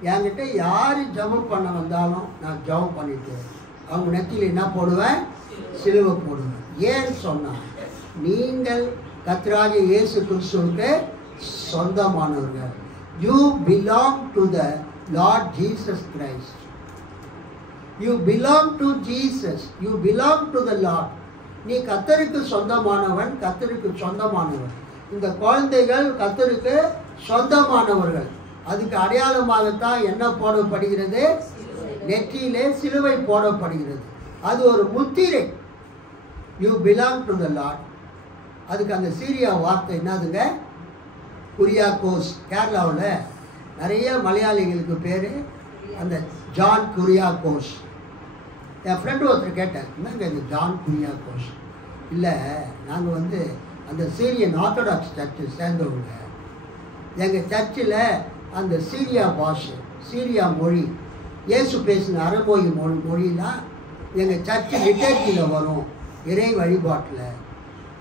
என்கிட்ட யார் ஜெபம் பண்ண வந்தாலும் நான் ஜெபம் பண்ணிட்டு அவங்க நெற்றியில் என்ன போடுவேன், சிலுவை போடுவேன். ஏன்னு சொன்னால் நீங்கள் கர்த்தராகிய இயேசு கிறிஸ்துவுக்கு சொந்தமானவர்கள். You belong to the Lord Jesus Christ. You belong to Jesus. You belong to the Lord. நீ கர்த்தருக்கு சொந்தமானவன், கர்த்தருக்கு சொந்தமானவன். இந்த குழந்தைகள் கர்த்தருக்கு சொந்தமானவர்கள். அதுக்கு அடையாளமாகத்தான் என்ன போடப்படுகிறது, நெற்றியிலே சிலுவை போடப்படுகிறது. அது ஒரு முத்திரை. You belong to the Lord. அதுக்கு அந்த சீரியா வார்த்தை என்னதுங்க, குரியாக்கோஸ். கேரளாவில் நிறைய மலையாளிகளுக்கு பேர் அந்த ஜான் குரியாக்கோஸ். என் ஃப்ரெண்டு ஒருத்தர் கேட்டேன், என்னங்க இது ஜான் குரியாக்கோஸ்? இல்லை, நாங்கள் வந்து அந்த சீரியன் ஆர்த்தடாக்ஸ் சர்ச்சு சேர்ந்தவங்க. எங்கள் சர்ச்சில் அந்த சீரியா பாஷை, சீரியா மொழி, இயேசு பேசின அரபோயி மொழிலாம் எங்கள் சர்ச்சு லிட்டர்ஜியில் வரும், இறை வழிபாட்டில்.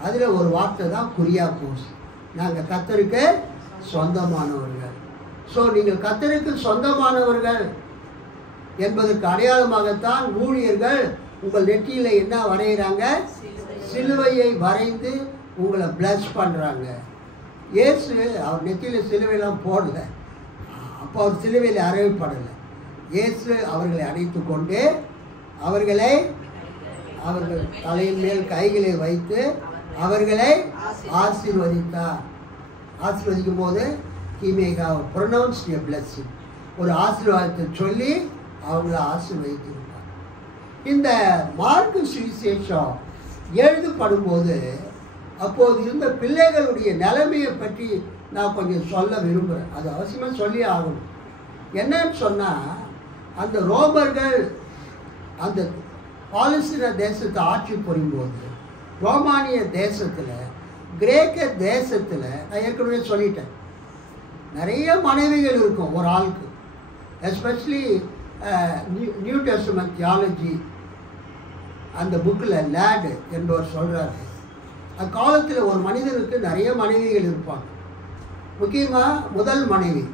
அதில் ஒரு வார்த்தை தான் குரியாக்கோஸ். நாங்கள் கர்த்தருக்கு சொந்தமானவர்கள். ஸோ நீங்கள் கர்த்தருக்கு சொந்தமானவர்கள் என்பதற்கு அடையாளமாகத்தான் ஊழியர்கள் உங்கள் நெற்றியில் என்ன வரைகிறாங்க? சிலுவையை வரைந்து உங்களை பிளஸ் பண்ணுறாங்க. இயேசு அவர் நெற்றியில் சிலுவையெல்லாம் போடல, அப்போ அவர் சிலுவையில் அறையப்படலை. இயேசு அவர்களை அணைத்து கொண்டு அவர்கள் தலையின் மேல் கைகளை வைத்து அவர்களை ஆசீர்வதித்தார். ஆசீர்வதிக்கும் போது he may have pronounced a blessing, ஒரு ஆசீர்வாதத்தை சொல்லி அவங்கள ஆசீர்வதித்திருப்பார். இந்த மார்க்கு சுவிசேஷம் எழுதப்படும் போது அப்போது இருந்த பிள்ளைகளுடைய நிலைமையை பற்றி நான் கொஞ்சம் சொல்ல விரும்புகிறேன். அது அவசியமாக சொல்லி ஆகணும். என்னன்னு சொன்னால், அந்த ரோமர்கள் அந்த பாலஸ்தீன தேசத்தை ஆட்சி புரியும்போது ரோமானிய தேசத்தில், கிரேக்க தேசத்தில், நான் ஏற்கனவே சொல்லிட்டேன், நிறைய மனைவிகள் இருக்கும் ஒரு ஆளுக்கு. எஸ்பெஷலி நியூ டெஸ்டமென்ட் தியாலஜி அந்த புக்கில் லேடு என்பவர் சொல்கிறாரு, அக்காலத்தில் ஒரு மனிதனுக்கு நிறைய மனைவிகள் இருப்பாங்க. முக்கியமாக முதல் மனைவி,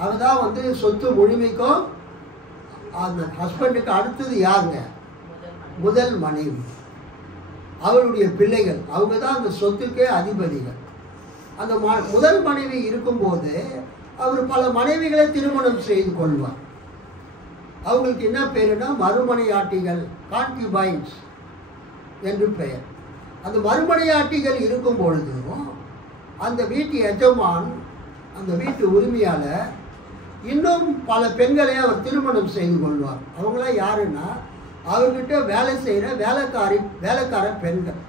அவள் தான் வந்து சொத்து முழுமைக்கும் அந்த ஹஸ்பண்டுக்கு அடுத்தது யாருங்க? முதல் மனைவி. அவளுடைய பிள்ளைகள், அவங்க தான் அந்த சொத்துக்கே அதிபதிகள். அந்த முதல் மனைவி இருக்கும்போது அவர் பல மனைவிகளை திருமணம் செய்து கொள்வார். அவங்களுக்கு என்ன பேருனா மறுமனையாட்டிகள், கான்கியூபைன்ஸ் என்று பெயர். அந்த மறுமனையாட்டிகள் இருக்கும் பொழுதும் அந்த வீட்டு எஜமான், அந்த வீட்டு உரிமையாளர் இன்னும் பல பெண்களை அவர் திருமணம் செய்து கொள்வார். அவங்களாம் யாருன்னா அவர்கிட்ட வேலை செய்கிற வேலைக்கார பெண்கள்,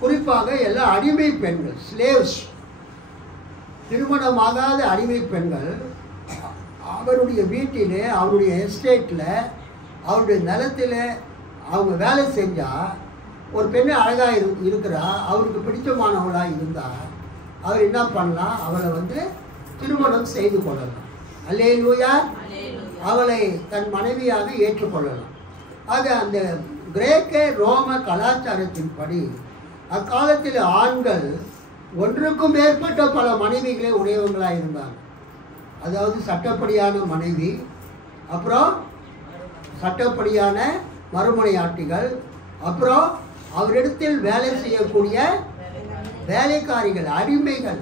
குறிப்பாக எல்லா அடிமை பெண்கள், ஸ்லேவ்ஸ், திருமணமாகாத அடிமை பெண்கள். அவருடைய வீட்டிலே, அவருடைய எஸ்டேட்டில், அவருடைய நிலத்தில் அவங்க வேலை செஞ்சால் ஒரு பெண்ணு அழகாக இருக்கிறா, அவருக்கு பிடிச்சமானவளாக இருந்தால் அவர் என்ன பண்ணலாம்? அவளை வந்து திருமணம் செய்து கொள்ளலாம். அல்லேலூயா. அவளை தன் மனைவியாக ஏற்றுக்கொள்ளலாம். ஆக அந்த கிரேக்க ரோம கலாச்சாரத்தின்படி அக்காலத்தில் ஆண்கள் ஒன்றுக்கும் மேற்பட்ட பல மனைவிகளே உடையவங்களாக இருந்தாங்க. அதாவது சட்டப்படியான மனைவி, அப்புறம் சட்டப்படியான மறுமனையாட்டிகள், அப்புறம் அவரிடத்தில் வேலை செய்யக்கூடிய வேலைக்காரிகள், அடிமைகள்.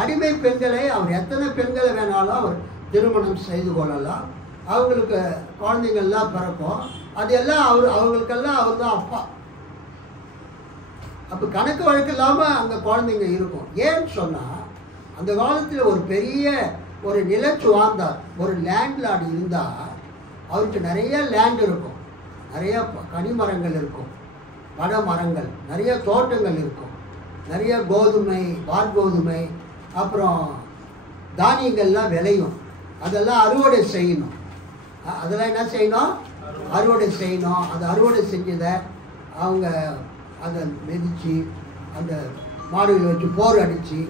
அடிமை பெண்களை அவர் எத்தனை பெண்களை வேணாலும் அவர் திருமணம் செய்து கொள்ளலாம். அவங்களுக்கு குழந்தைங்கள்லாம் பிறக்கும். அதெல்லாம் அவங்களுக்கெல்லாம் அவர் தான் அப்பா. அப்போ கணக்கு வழக்கு இல்லாமல் அங்கே குழந்தைங்க இருக்கும். ஏன்னு சொன்னால், அந்த காலத்தில் ஒரு பெரிய ஒரு நிலச்சுவாந்தார், ஒரு லேண்ட்லார்டு இருந்தால் அவருக்கு நிறைய லேண்ட் இருக்கும், நிறைய கனிமரங்கள் இருக்கும், வட மரங்கள், நிறைய தோட்டங்கள் இருக்கும், நிறைய கோதுமை, வார்கோதுமை, அப்புறம் தானியங்கள்லாம் விளையும். அதெல்லாம் அறுவடை செய்யணும். அதெல்லாம் என்ன செய்யணும்? அறுவடை செய்யணும். அந்த அறுவடை செஞ்சதை அவங்க அதை மிதித்து, அந்த மாடுகளை வச்சு போர் அடித்து,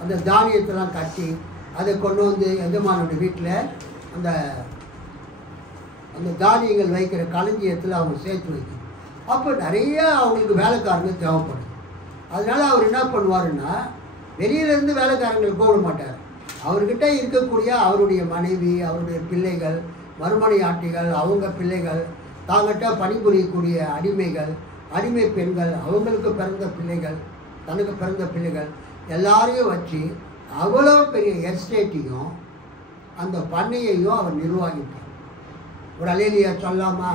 அந்த தானியத்தெல்லாம் கட்டி அதை கொண்டு வந்து எஜமானுடைய வீட்டில் அந்த அந்த தானியங்கள் வைக்கிற களஞ்சியத்தில் அவங்க சேர்த்து வைக்கணும். அப்போ நிறைய அவங்களுக்கு வேலைக்காரங்க தேவைப்படும். அதனால் அவர் என்ன பண்ணுவாருன்னா, வெளியிலேருந்து வேலைக்காரங்களை கூப்பிட மாட்டார். அவர்கிட்ட இருக்கக்கூடிய அவருடைய மனைவி, அவருடைய பிள்ளைகள், மறுமனையாட்டிகள், அவங்க பிள்ளைகள், தாங்கிட்ட பணிபுரியக்கூடிய அடிமைகள், அடிமை பெண்கள், அவங்களுக்கு பிறந்த பிள்ளைகள், தனக்கு பிறந்த பிள்ளைகள் எல்லாரையும் வச்சு அவ்வளோ பெரிய எஸ்டேட்டையும் அந்த பண்ணையையும் அவர் நிர்வகிப்பார். ஒரு அல்லேலூயா சொல்லாமா?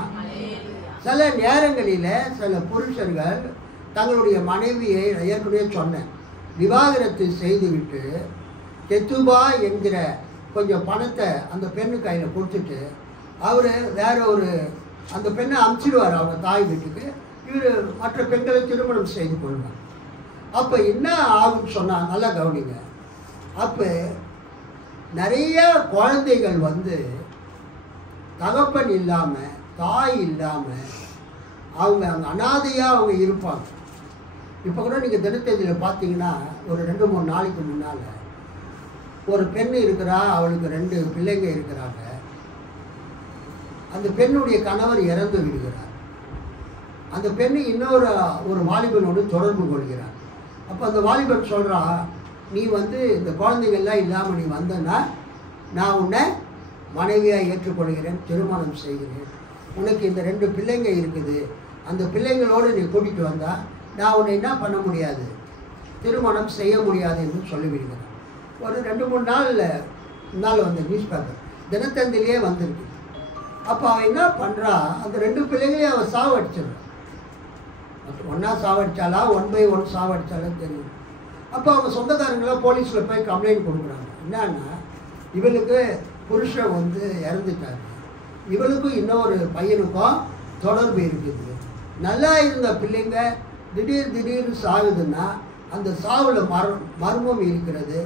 சில நேரங்களில் சில புருஷர்கள் தங்களுடைய மனைவியை, ஏற்கனவே சொன்னேன், விவாகரத்து செய்துவிட்டு கெத்துபா என்கிற கொஞ்சம் பணத்தை அந்த பெண்ணு கையில் கொடுத்துட்டு அவர் வேற ஒரு அந்த பெண்ணை அனுப்பிச்சிடுவார் அவங்க தாய் வீட்டுக்கு. இவர் மற்ற பெண்களை திருமணம் செய்து கொள்வார். அப்போ என்ன ஆகும்னு சொன்னால், நல்லா கவனிங்க, அப்போ நிறைய குழந்தைகள் வந்து தகப்பன் இல்லாமல், தாய் இல்லாமல் அவங்க அங்கே அனாதையாக அவங்க இருப்பாங்க. இப்போ கூட நீங்கள் தினத்தந்தியில் பார்த்தீங்கன்னா ஒரு 2-3 நாளைக்கு முன்னால் ஒரு பெண் இருக்கிறா, அவளுக்கு 2 பிள்ளைங்க இருக்கிறாங்க. அந்த பெண்ணுடைய கணவர் இறந்து விடுகிறார். அந்த பெண்ணு ஒரு வாலிபனோடு தொடர்பு கொள்கிறார். அப்போ அந்த வாலிபன் சொல்கிறா, நீ இந்த குழந்தைகள்லாம் இல்லாமல் நீ வந்தன்னா நான் உன்னை மனைவியாக ஏற்றுக்கொள்கிறேன், திருமணம் செய்கிறேன். உனக்கு இந்த 2 பிள்ளைங்க இருக்குது, அந்த பிள்ளைங்களோடு நீ கூட்டிகிட்டு வந்தால் நான் உன்னை என்ன பண்ண முடியாது, திருமணம் செய்ய முடியாது என்று சொல்லிவிடுகிறேன். ஒரு 2-3 நாள் வந்த நியூஸ் பேப்பர் தினத்தந்திலேயே வந்திருக்கு. அப்போ அவன் என்ன பண்ணுறா, அந்த 2 பிள்ளைங்களையும் அவன் சாவடிச்சிடுறான். ஒன்றா சாவடிச்சாலா 1 by 1 சாவடிச்சாலும் தெரியும். அப்போ அவங்க சொந்தக்காரங்களாம் போலீஸில் போய் கம்ப்ளைண்ட் கொடுக்குறாங்க. என்னன்னா, இவளுக்கு புருஷன் இறந்துட்டாரு, இவளுக்கும் இன்னொரு பையனுக்கும் தொடர்பு இருக்குது. நல்லா இருந்த பிள்ளைங்க திடீர்னு சாகுதுன்னா அந்த சாவில் மர்மம் இருக்கிறது.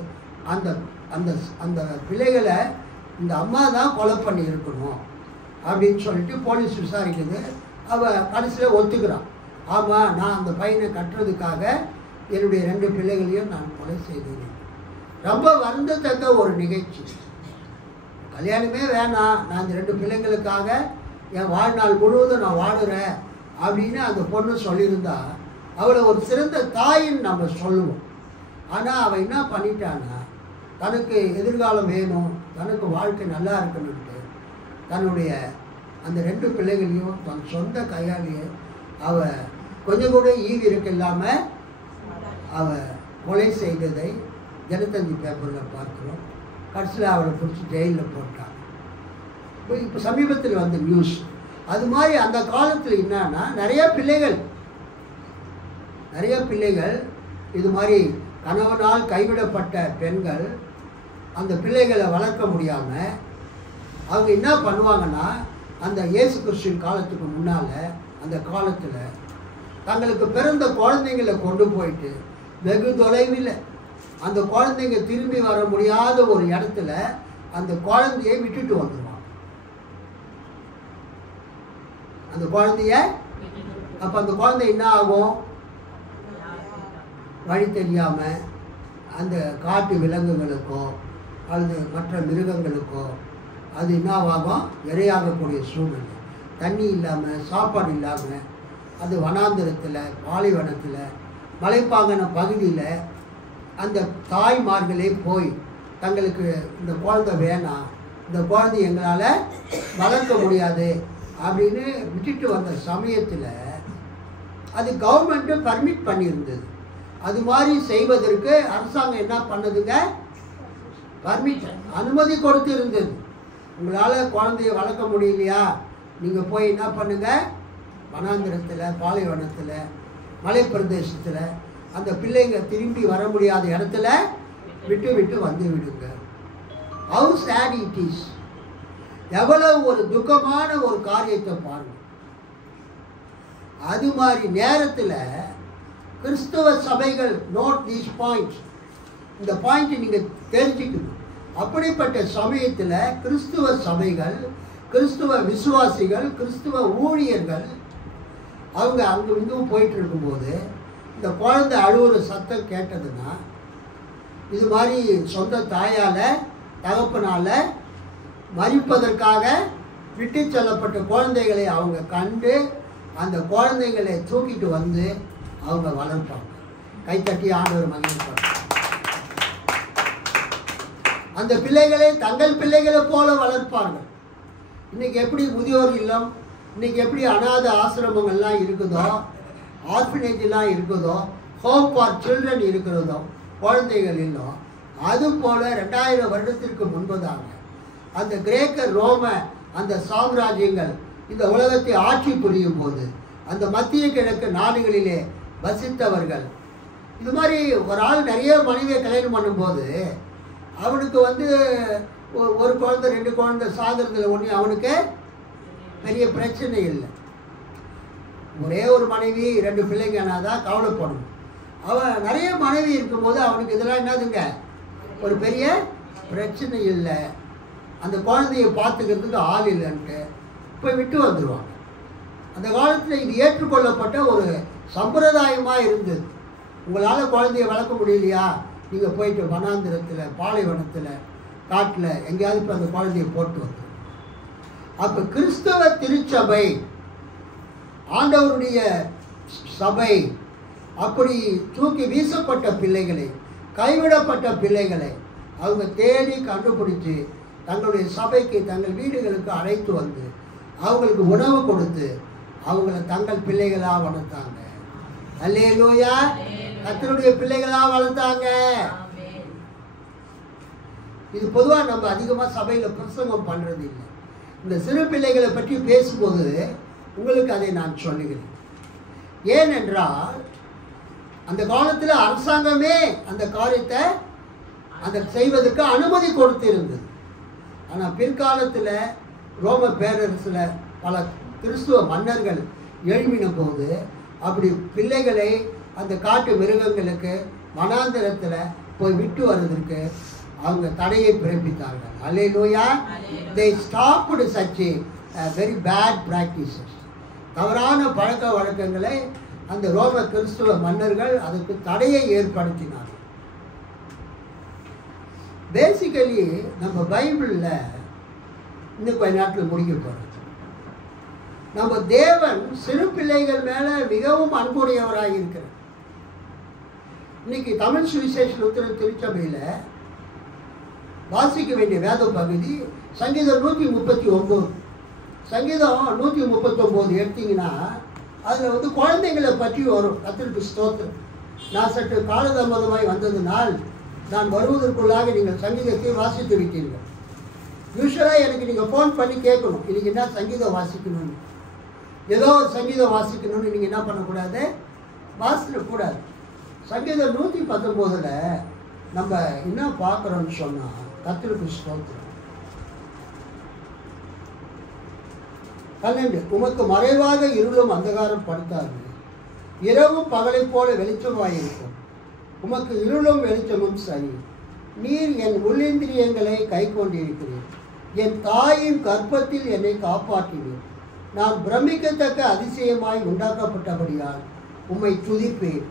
அந்த அந்த அந்த பிள்ளைகளை இந்த அம்மா தான் கொலை பண்ணி இருக்கணும் அப்படின்னு சொல்லிட்டு போலீஸ் விசாரிக்குது. அவள் கடைசியில் ஒத்துக்கிறான். ஆமாம், நான் அந்த பையனை கட்டுறதுக்காக என்னுடைய 2 பிள்ளைகளையும் நான் கொலை செய்தேன். ரொம்ப வருந்தத்தக்க ஒரு நிகழ்ச்சி. கல்யாணமே வேணாம், நான் இந்த 2 பிள்ளைங்களுக்காக என் வாழ்நாள் முழுவதும் நான் வாடுறேன் அப்படின்னு அந்த பொண்ணு சொல்லியிருந்தா அவளை ஒரு சிறந்த தாயின்னு நம்ம சொல்லுவோம். ஆனால் அவள் என்ன பண்ணிட்டான்னா, தனக்கு எதிர்காலம் வேணும், தனக்கு வாழ்க்கை நல்லா இருக்கணுன்ட்டு தன்னுடைய அந்த 2 பிள்ளைகளையும் தன் சொந்த கையாலேயே அவள் கொஞ்சம் கூட ஈவு இருக்க இல்லாமல் அவள் கொலை செய்ததை தினத்தந்தி பேப்பரில் பார்க்குறோம். கடைசியில் அவளை பிடிச்சி ஜெயிலில் போட்டாங்க. இப்போ சமீபத்தில் வந்த நியூஸ் அது மாதிரி. அந்த காலத்தில் என்னன்னா, நிறைய பிள்ளைகள் இது மாதிரி கணவனால் கைவிடப்பட்ட பெண்கள் அந்த பிள்ளைகளை வளர்க்க முடியாமல் அவங்க என்ன பண்ணுவாங்கன்னா, அந்த இயேசு கிறிஸ்துவின் காலத்துக்கு முன்னால் அந்த காலத்தில் தங்களுக்கு பிறந்த குழந்தைங்களை கொண்டு போயிட்டு வெகு தொலைவில் அந்த குழந்தைங்க திரும்பி வர முடியாத ஒரு இடத்துல அந்த குழந்தையை விட்டுட்டு வந்துடுவாங்க. அந்த குழந்தைய அப்போ அந்த குழந்தை என்ன ஆகும், வழி தெரியாமல் அந்த காட்டு விலங்குகளுக்கோ அல்லது மற்ற மிருகங்களுக்கோ அது என்னவாகும், இரையாகக்கூடிய சூழ்நிலை. தண்ணி இல்லாமல், சாப்பாடு இல்லாமல் அது வனாந்திரத்தில், பாலைவனத்தில், மலைப்பாங்கன பகுதியில் அந்த தாய்மார்களே போய் தங்களுக்கு இந்த குழந்தை வேணாம், இந்த குழந்தை எங்களால் வளர்க்க முடியாது அப்படின்னு விட்டுட்டு வந்த சமயத்தில் அது கவர்மெண்ட்டு பர்மிட் பண்ணியிருந்தது. அது மாதிரி செய்வதற்கு அரசாங்கம் என்ன பண்ணதுங்க, பர்மிஷன், அனுமதி கொடுத்து இருந்தது. உங்களால் குழந்தைய வளர்க்க முடியலையா, நீங்கள் போய் என்ன பண்ணுங்கள், வனாந்திரத்தில், பாலைவனத்தில், மலை பிரதேசத்தில் அந்த பிள்ளைங்க திரும்பி வர முடியாத இடத்துல விட்டு வந்து விடுங்க. How sad it is. எவ்வளவு ஒரு துக்கமான ஒரு காரியத்தை பாருங்க. அது மாதிரி நேரத்தில் கிறிஸ்தவ சபைகள் நோட் தீஸ் பாயிண்ட்ஸ். இந்த பாயிண்ட் நீங்கள் தெரிஞ்சுக்கணும். அப்படிப்பட்ட சமயத்தில் கிறிஸ்துவ சபைகள், கிறிஸ்துவ விசுவாசிகள், கிறிஸ்துவ ஊழியர்கள் அவங்க அங்கே இங்கும் போயிட்டு இருக்கும்போது இந்த குழந்தை அழுவுற சத்தம் கேட்டதுன்னா, இது மாதிரி சொந்த தாயால் தகப்பனால் மறிப்பதற்காக விட்டு செல்லப்பட்ட குழந்தைகளை அவங்க கண்டு அந்த குழந்தைகளை தூக்கிட்டு வந்து அவங்க வளர்ப்பாங்க. கைத்தட்டி ஆண்டவர் மகிழ்ப்பாங்க. அந்த பிள்ளைகளை தங்கள் பிள்ளைகளை போல வளர்ப்பார்கள். இன்னைக்கு எப்படி முதியோர் இல்லம், இன்னைக்கு எப்படி அநாத ஆசிரமங்கள்லாம் இருக்குதோ, ஆர்ஃபனேஜ்லாம் இருக்குதோ, ஹோம் ஃபார் சில்ட்ரன் இருக்கிறதோ, குழந்தைகள் இல்லம், அதுபோல் 2000 வருடத்திற்கு முன்பதாக அந்த கிரேக்க ரோம அந்த சாம்ராஜ்யங்கள் இந்த உலகத்தை ஆட்சி புரியும் போது அந்த மத்திய கிழக்கு நாடுகளிலே வசித்தவர்கள் இது மாதிரி ஒரு ஆள் நிறைய மனைவியை கல்யாணம் பண்ணும்போது அவனுக்கு ஒரு குழந்தை 2 குழந்தை சாகிறதுல ஒன்று அவனுக்கு பெரிய பிரச்சனை இல்லை. ஒரே ஒரு மனைவி 2 பிள்ளைங்கன்னா தான் கவலைப்படணும். அவன் நிறைய மனைவி இருக்கும்போது அவனுக்கு இதெல்லாம் என்னதுங்க ஒரு பெரிய பிரச்சனை இல்லை. அந்த குழந்தைய பார்த்துக்கிறதுக்கு ஆள் இல்லைன்ட்டு போய் விட்டு வந்துடுவாங்க. அந்த காலத்தில் இது ஏற்றுக்கொள்ளப்பட்ட ஒரு சம்பிரதாயமாக இருந்தது. உங்களால் குழந்தைய வளர்க்க முடியலையா, நீங்கள் போயிட்டு வனாந்திரத்தில், பாலைவனத்தில், காட்டில் எங்கேயாவது இப்போ அந்த குழந்தைய போட்டு வந்து. அப்போ கிறிஸ்தவ திருச்சபை, ஆண்டவருடைய சபை, அப்படி தூக்கி வீசப்பட்ட பிள்ளைகளை, கைவிடப்பட்ட பிள்ளைகளை அவங்க தேடி கண்டுபிடிச்சு தங்களுடைய சபைக்கு, தங்கள் வீடுகளுக்கு அழைத்து வந்து அவங்களுக்கு உணவு கொடுத்து அவங்கள தங்கள் பிள்ளைகளாக வளர்த்தாங்க. அல்லேலூயா, கர்த்தருடைய பிள்ளைகளாக வளர்த்தாங்க. இது பொதுவாக நம்ம அதிகமாக சபையில் பிரசங்கம் பண்ணுறது இல்லை. இந்த சிறு பிள்ளைகளை பற்றி பேசும்போது உங்களுக்கு அதை நான் சொல்லுகிறேன். ஏனென்றால் அந்த காலத்தில் அரசாங்கமே அந்த காரியத்தை அந்த செய்வதற்கு அனுமதி கொடுத்திருந்தது. ஆனால் பிற்காலத்தில் ரோம பேரரசில் பல கிறிஸ்துவ மன்னர்கள் எழுப்பின போது அப்படி பிள்ளைகளை அந்த காட்டு மிருகங்களுக்கு வனாந்திரத்தில் போய் விட்டு வருவதற்கு அவங்க தடையை பிறப்பித்தார்கள். அல்லேலூயா. they stopped such very bad practices. தவறான பழக்க வழக்கங்களை அந்த ரோம கிறிஸ்துவ மன்னர்கள் அதுக்கு தடையை ஏற்படுத்தினார்கள். பேசிக்கலி நம்ம பைபிளில் இன்னும் கொஞ்ச நாட்டில் முடிக்க போகிறோம். நம்ம தேவன் சிறு பிள்ளைகள் மேலே மிகவும் அன்புடையவராக இருக்கிறார். இன்னைக்கு தமிழ் சுவிசேஷ திருச்சபையில் வாசிக்க வேண்டிய வேத பகுதி சங்கீதம் 139. சங்கீதம் 139 எடுத்தீங்கன்னா அதில் வந்து குழந்தைங்களை பற்றி வரும். கர்த்தருக்கு ஸ்தோத்திரம். நான் சற்று காலதாமதமாய் வந்ததுனால் நான் வருவதற்குள்ளாக நீங்கள் சங்கீதத்தை வாசித்து விட்டீர்கள். யூஸ்வலாக எனக்கு நீங்கள் ஃபோன் பண்ணி கேட்கணும், இன்றைக்கி என்ன சங்கீதம் வாசிக்கணும்னு. ஏதோ ஒரு சங்கீதம் வாசிக்கணும்னு நீங்கள் என்ன பண்ணக்கூடாது, வாசிக்கக்கூடாது. சங்கீதம் 119 நம்ம என்ன பார்க்குறோன்னு சொன்னால் கர்த்தருக்கு ஸ்தோத்திரம். 12 உமக்கு மறைவாக இருளும் அந்தகாரம் படுத்தாது, இரவும் பகலை போல வெளிச்சமாயிருக்கும். உமக்கு இருளும் வெளிச்சமும் சரி. நீர் என் உள்ளிந்திரியங்களை கை கொண்டிருக்கிறீர். என் தாயின் கர்ப்பத்தில் என்னை காப்பாற்றினீர். நான் பிரமிக்கத்தக்க அதிசயமாய் உண்டாக்கப்பட்டபடியால் உம்மை துதிப்பேன்.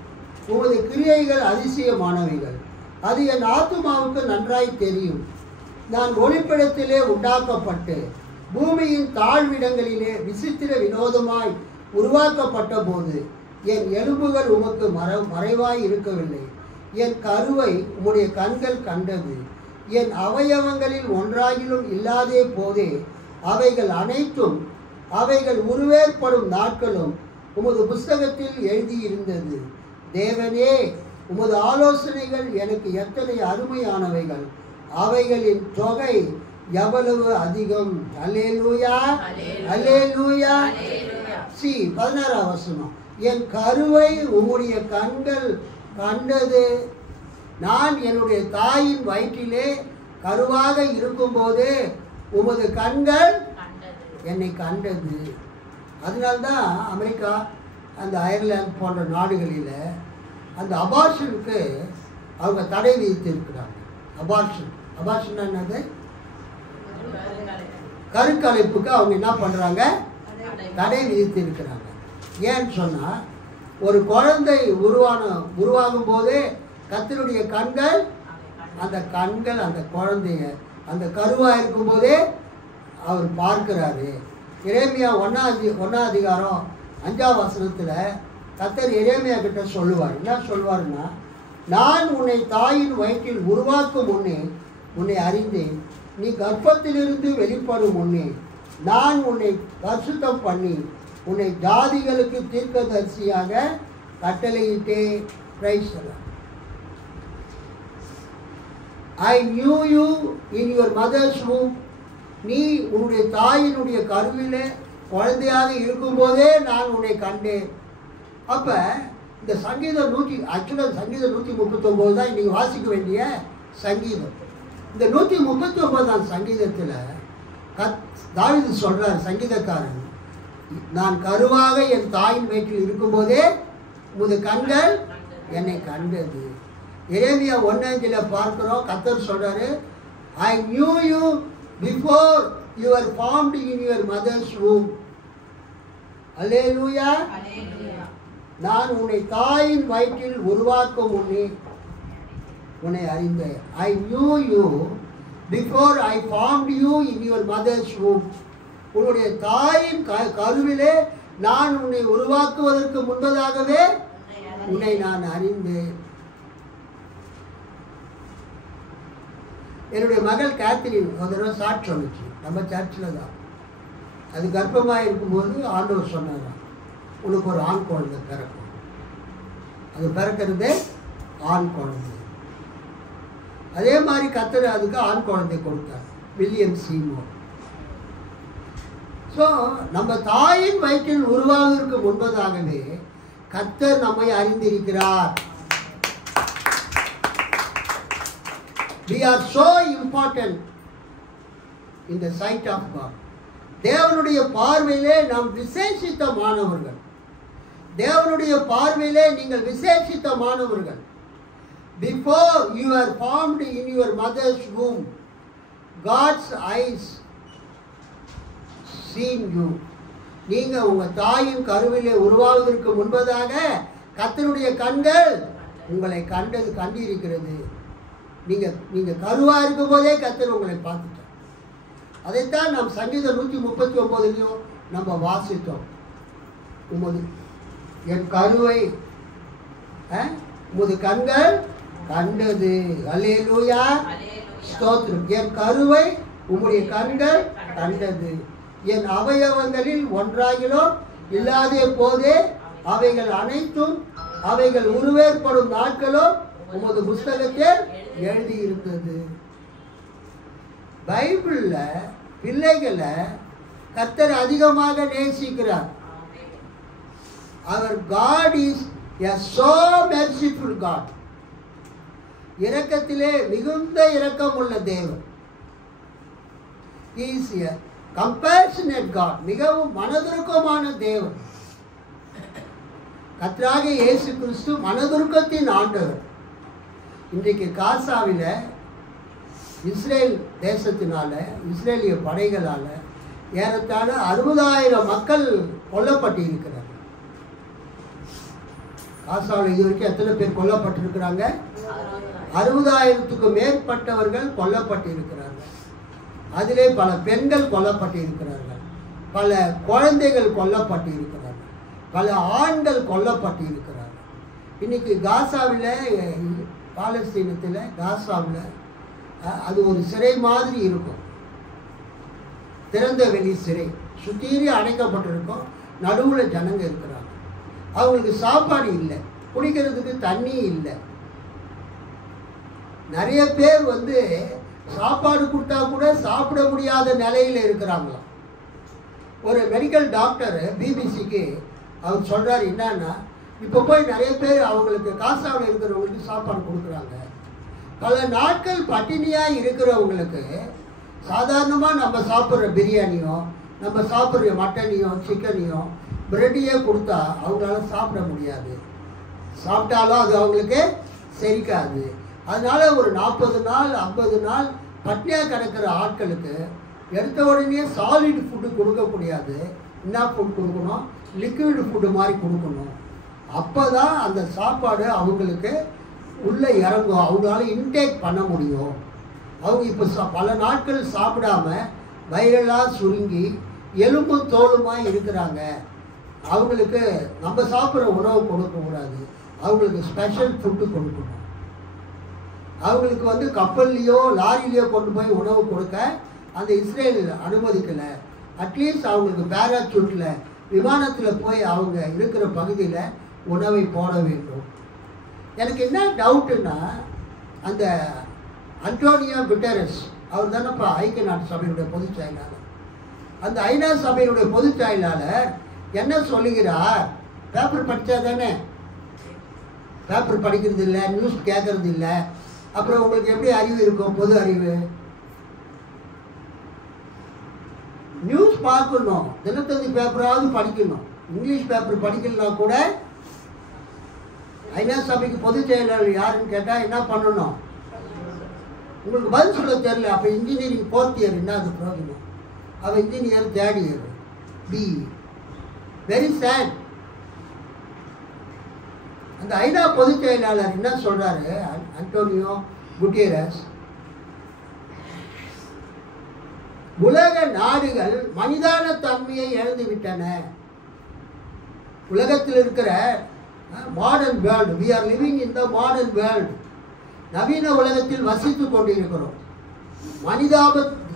உமது கிரியைகள் அதிசயமானவைகள், அது என் ஆத்துமாவுக்கு நன்றாய் தெரியும். நான் ஒளிப்பிடத்திலே உண்டாக்கப்பட்டு பூமியின் தாழ்விடங்களிலே விசித்திர வினோதமாய் உருவாக்கப்பட்ட போது என் எலும்புகள் உமக்கு மறைவாய் இருக்கவில்லை. என் கருவை உம்முடைய கண்கள் கண்டது. என் அவயவங்களில் ஒன்றாகிலும் இல்லாதே போதே அவைகள் அனைத்தும், அவைகள் உருவேற்படும் நாட்களும் உமது புஸ்தகத்தில் எழுதியிருந்தது. தேவனே, உமது ஆலோசனைகள் எனக்கு எத்தனை அருமையானவைகள், அவைகளின் தொகை எவ்வளவு அதிகம். அல்லேலூயா, அல்லேலூயா. 16 வசனம். என் கருவை உம்முடைய கண்கள் கண்டது. நான் என்னுடைய தாயின் வயிற்றிலே கருவாக இருக்கும்போது உமது கண்கள் என்னை கண்டது. அதனால்தான் அமெரிக்கா, அந்த அயர்லாந்து போன்ற நாடுகளில் அந்த அபார்ஷனுக்கு அவங்க தடை விதித்து இருக்கிறாங்க. அபார்ஷன் என்னது? கருக்கலைப்புக்கு அவங்க என்ன பண்ணுறாங்க, தடை விதித்து இருக்கிறாங்க. ஏன்னு சொன்னால் ஒரு குழந்தை உருவாகும் போதே கர்த்தருடைய கண்கள் அந்த குழந்தைய அந்த கருவாக இருக்கும்போதே அவர் பார்க்கிறாரு. எரேமியா 1 அதிகாரம் 5 வசனத்தில் கர்த்தர் எரேமியா கிட்ட சொல்லுவார். என்ன சொல்லுவார்னா, நான் உன்னை தாயின் வயிற்றில் உருவாக்கும் முன்னே உன்னை அறிந்தேன். நீ கர்ப்பத்திலிருந்து வெளிப்படும் முன்னே நான் உன்னை பரிசுத்தம் பண்ணி உன்னை ஜாதிகளுக்கு தீர்க்கதரிசியாக கட்டளையிட்டே. Praise the lord. I knew you in your mother's womb. நீ உன்னுடைய தாயினுடைய கருவிலே குழந்தையாக இருக்கும்போதே நான் உன்னை கண்டேன். அப்போ இந்த சங்கீதம் 139 தான் இன்றைக்கி வாசிக்க வேண்டிய சங்கீதம். இந்த 139ஆம் சங்கீதத்தில் தாவீது சொல்கிறார், சங்கீதக்காரன், நான் கருவாக என் தாயின் வயிற்றில் இருக்கும்போதே உமது கண்கள் என்னை கண்டது. எரேமியா 1:5 பார்க்கிறோம், கர்த்தர் சொல்கிறாரு, I knew you Before you were formed in your mother's womb. Hallelujah. நான் உன்னை தாயின் வயிற்றில் உருவாக்கும் முன்னே உன்னை அறிந்தேன். I knew you before I formed you in your mother's womb. உன்னுடைய தாயின் கருவிலே நான் உன்னை உருவாக்குவதற்கு முன்பதாகவே உன்னை நான் அறிந்தேன். என்னுடைய மகள் கேத்ரின் ஒரு தடவை சாட்சி சொல்லுச்சு, நம்ம சர்ச்சில் தான். அது கர்ப்பமாக இருக்கும்போது ஆண்டவர் சொன்னார், உனக்கு ஒரு ஆண் குழந்தை பிறக்கும். அது பிறக்கிறதே ஆண் குழந்தை. அதே மாதிரி கர்த்தர் அதுக்கு ஆண் குழந்தை கொடுத்தார், வில்லியம் சீமோர். ஸோ நம்ம தாயின் வயிற்றில் உருவாவதற்கு முன்பதாகவே கர்த்தர் நம்மை அறிந்திருக்கிறார். We are so important in the sight of God. தேவனுடைய பார்வையிலே நாம் விசேஷித்தமானவர்கள். தேவனுடைய பார்வையிலே நீங்கள் விசேஷித்தமானவர்கள். Before you are formed in your mother's womb, God's eyes seen you. நீங்க உங்க தாயின் கருவிலே உருவாவதற்கு முன்பதாக கர்த்தருடைய கண்கள் உங்களை கண்டிருக்கிறது. நீங்க கருவா இருக்கும் போதே கர்த்தர் உங்களை பார்த்துட்டார். அதைத்தான் நாம் சங்கீதம் 139 நம்ம வாசித்தோம். உமது என் கருவை உமது கண்கள் கண்டது. அல்லேலூயா, ஸ்தோத்திரம். என் கருவை உம்முடைய கண்கள் கண்டது. என் அவயவங்களில் ஒன்றாகிலும் இல்லாத போதே அவைகள் அனைத்தும் அவைகள் உருவேற்படும் நாட்களும் உமது புஸ்தகத்தில் எழுதியிருந்தது. பைபிள்ல பிள்ளைகளை கர்த்தர் அதிகமாக நேசிக்கிறார். அவர் God is a so merciful God. இரக்கத்திலே மிகுந்த இரக்கம் உள்ள தேவன். He is a compassionate God. மிகவும் மனதுருக்கமான தேவன். கர்த்தராகிய இயேசு கிறிஸ்து மனதுருக்கத்தின் ஆண்டவர். இன்றைக்கு காசாவில் இஸ்ரேல் தேசத்தினால இஸ்ரேலிய படைகளால் ஏறத்தாழ 60,000 மக்கள் கொல்லப்பட்டிருக்கிறார்கள். காசாவில் இது வரைக்கும் எத்தனை பேர் கொல்லப்பட்டிருக்கிறாங்க? 60,000க்கும் மேற்பட்டவர்கள் கொல்லப்பட்டிருக்கிறார்கள். அதிலே பல பெண்கள் கொல்லப்பட்டிருக்கிறார்கள், பல குழந்தைகள் கொல்லப்பட்டிருக்கிறார்கள், பல ஆண்கள் கொல்லப்பட்டிருக்கிறார்கள். இன்னைக்கு காசாவில் பாலஸ்தீனத்தில் காசாவில் அது ஒரு சிறை மாதிரி இருக்கும். திறந்த வெளி சிறை, சுத்தீரி அடைக்கப்பட்டிருக்கும். நடுவில் ஜனங்க இருக்கிறாங்க. அவங்களுக்கு சாப்பாடு இல்லை, குடிக்கிறதுக்கு தண்ணி இல்லை. நிறைய பேர் சாப்பாடு கொடுத்தா கூட சாப்பிட முடியாத நிலையில் இருக்கிறாங்களாம். ஒரு மெடிக்கல் டாக்டர் பிபிசிக்கு அவர் சொல்கிறார், என்னன்னா இப்போ போய் நிறைய பேர் அவங்களுக்கு காசாவில் இருக்கிறவங்களுக்கு சாப்பாடு கொடுக்குறாங்க. பல நாட்கள் பட்டினியாக இருக்கிறவங்களுக்கு சாதாரணமாக நம்ம சாப்பிட்ற பிரியாணியோ நம்ம சாப்பிட்ற மட்டனையோ சிக்கனையோ பிரெட்டையே கொடுத்தா அவங்களால சாப்பிட முடியாது. சாப்பிட்டாலும் அது அவங்களுக்கு செரிக்காது. அதனால் ஒரு 40 நாள் 50 நாள் பட்டினியாக கிடக்கிற ஆட்களுக்கு எடுத்த உடனே சாலிட் ஃபுட்டு கொடுக்க முடியாது. என்ன ஃபுட் கொடுக்கணும்? லிக்விட் ஃபுட்டு மாதிரி கொடுக்கணும். அப்போ தான் அந்த சாப்பாடு அவங்களுக்கு உள்ளே இறங்கும், அவங்களால இன்டேக் பண்ண முடியும். அவங்க இப்போ பல நாட்கள் சாப்பிடாம வயிறெல்லாம் சுருங்கி எலும்பும் தோலுமாக இருக்கிறாங்க. அவங்களுக்கு நம்ம சாப்பிட்ற உணவு கொடுக்கக்கூடாது, அவங்களுக்கு ஸ்பெஷல் ஃபுட்டு கொடுக்கணும். அவங்களுக்கு கப்பல்லையோ லாரிலையோ கொண்டு போய் உணவு கொடுக்க அந்த இஸ்ரேல் அனுமதிக்கலை. அட்லீஸ்ட் அவங்களுக்கு பேராசூட்டில் விமானத்தில் போய் அவங்க இருக்கிற பகுதியில் உணவை போட வேண்டும். எனக்கு என்ன டவுட்டுன்னா, அந்த அன்டோனியோ குட்டரஸ் அவர் தானேப்பா ஐக்கிய நாட்டு சபையினுடைய பொதுச் செயலாளர். அந்த ஐநா சபையினுடைய பொதுச் செயலாளர் என்ன சொல்லுகிறார்? பேப்பர் படித்தா தானே, பேப்பர் படிக்கிறது இல்லை, நியூஸ் கேட்கறது இல்லை, அப்புறம் உங்களுக்கு எப்படி அறிவு இருக்கும்? பொது அறிவு. நியூஸ் பார்க்கணும், தினத்தந்தி பேப்பராவது படிக்கணும். இங்கிலீஷ் பேப்பர் படிக்கலனா கூட ஐநா சபைக்கு பொதுச் செயலாளர் யாருன்னு கேட்டால் என்ன பண்ணணும்? உங்களுக்கு பதில் சொல்ல தெரியல. அப்போ இன்ஜினியரிங் 4th இயர் என்ன அது ப்ரோஜனம்? அவன் engineer 3rd year B. Very sad. அந்த ஐநா பொதுச் செயலாளர் என்ன சொல்றாரு, அன்டோனியோ குட்டேரஸ், உலக நாடுகள் மனிதான தன்மையை இழந்து விட்டன. உலகத்தில் இருக்கிற modern world, we are living in the modern world. நவீன உலகத்தில் வசித்து கொண்டிருக்கிறோம்.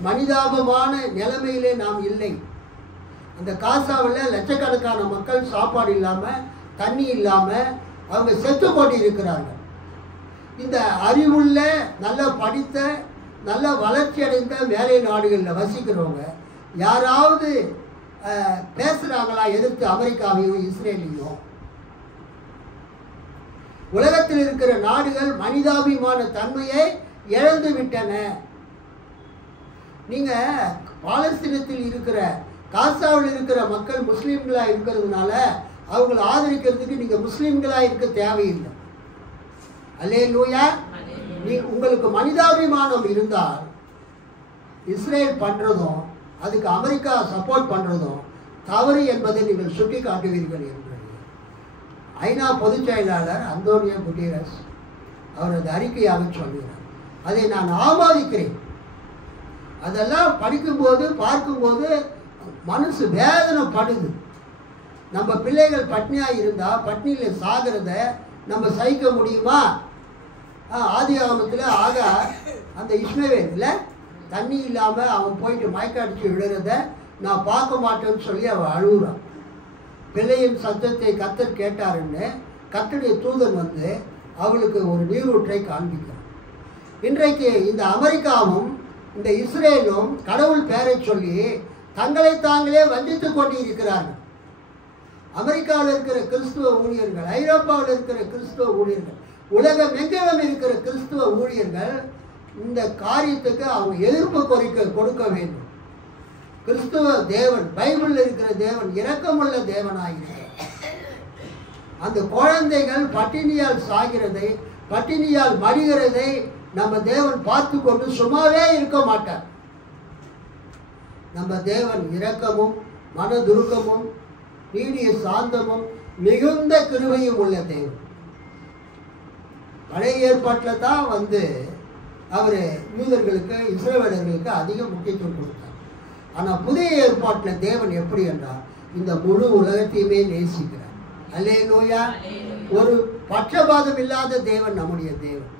மனிதாபமான நிலைமையிலே நாம் இல்லை. அந்த காசாவில் லட்சக்கணக்கான மக்கள் சாப்பாடு இல்லாமல், தண்ணி இல்லாமல் அவங்க செத்து கொண்டிருக்கிறார்கள். இந்த அறிவுள்ள, நல்ல படித்த, நல்ல வளர்ச்சி அடைந்த மேலை நாடுகளில் வசிக்கிறவங்க யாராவது பேசுகிறாங்களா எதிர்த்து அமெரிக்காவையும் இஸ்ரேலையும்? உலகத்தில் இருக்கிற நாடுகள் மனிதாபிமான தன்மையை இழந்து விட்டன. நீங்க பாலஸ்தீனத்தில் இருக்கிற, காசாவில் இருக்கிற மக்கள் முஸ்லீம்களா இருக்கிறதுனால அவங்களை ஆதரிக்கிறதுக்கு நீங்க முஸ்லீம்களா இருக்க தேவையில்லை. அல்லேலூயா. உங்களுக்கு மனிதாபிமானம் இருந்தால் இஸ்ரேல் பண்றதும் அதுக்கு அமெரிக்கா சப்போர்ட் பண்றதும் தவறு என்பதை நீங்கள் சுட்டி காட்டுவீர்கள் என்று ஐநா பொதுச் செயலாளர் அந்தோனியோ குட்டேரஸ் அவர் அந்த அறிக்கையாக சொல்கிறார். அதை நான் ஆமோதிக்கிறேன். அதெல்லாம் படிக்கும்போது பார்க்கும்போது மனசு வேதனைப்படுது. நம்ம பிள்ளைகள் பட்னியாக இருந்தால் பட்னியில் சாகிறத நம்ம சகிக்க முடியுமா? ஆதி ஆகமத்தில் அந்த இஸ்மவேல் இல்லை, தண்ணி இல்லாமல் அவன் போயிட்டு மயக்கடிச்சு விழுறத நான் பார்க்க மாட்டேன்னு சொல்லி அவன் அழுகுறான். பிள்ளையின் சத்தத்தை கர்த்தர் கேட்டாருன்னு கர்த்தருடைய தூதன் வந்து அவளுக்கு ஒரு நீரூற்றை காண்பிக்கிறான். இன்றைக்கு இந்த அமெரிக்காவும் இந்த இஸ்ரேலும் கடவுள் பெயரை சொல்லி தங்களை தாங்களே வஞ்சித்து கொண்டு இருக்கிறார்கள். அமெரிக்காவில் இருக்கிற கிறிஸ்துவ ஊழியர்கள், ஐரோப்பாவில் இருக்கிற கிறிஸ்துவ ஊழியர்கள், உலகம் எங்கெல்லாம் இருக்கிற கிறிஸ்துவ ஊழியர்கள் இந்த காரியத்துக்கு அவங்க எதிர்ப்பு கொடுக்க வேண்டும். கிறிஸ்துவ தேவன், பைபிளில் இருக்கிற தேவன் இரக்கமுள்ள தேவனாகிறார். அந்த குழந்தைகள் பட்டினியால் சாகிறதை, பட்டினியால் மடிகிறதை நம்ம தேவன் பார்த்து கொண்டு சும்மாவே இருக்க மாட்டார். நம்ம தேவன் இரக்கமும் மனதுருக்கமும் நீடிய சாந்தமும் மிகுந்த கிருபையும் உள்ள தேவன். பழைய ஏற்பாட்டில் தான் அவர் யூதர்களுக்கு, இஸ்ரவேலர்களுக்கு அதிக முக்கியத்துவம் கொடுத்தார். ஆனால் புதிய ஏற்பாட்டில் தேவன் எப்படி என்றால் இந்த முழு உலகத்தையுமே நேசிக்கிறார். அல்லேலூயா. ஒரு பட்சபாதம் இல்லாத தேவன் நம்முடைய தேவன்.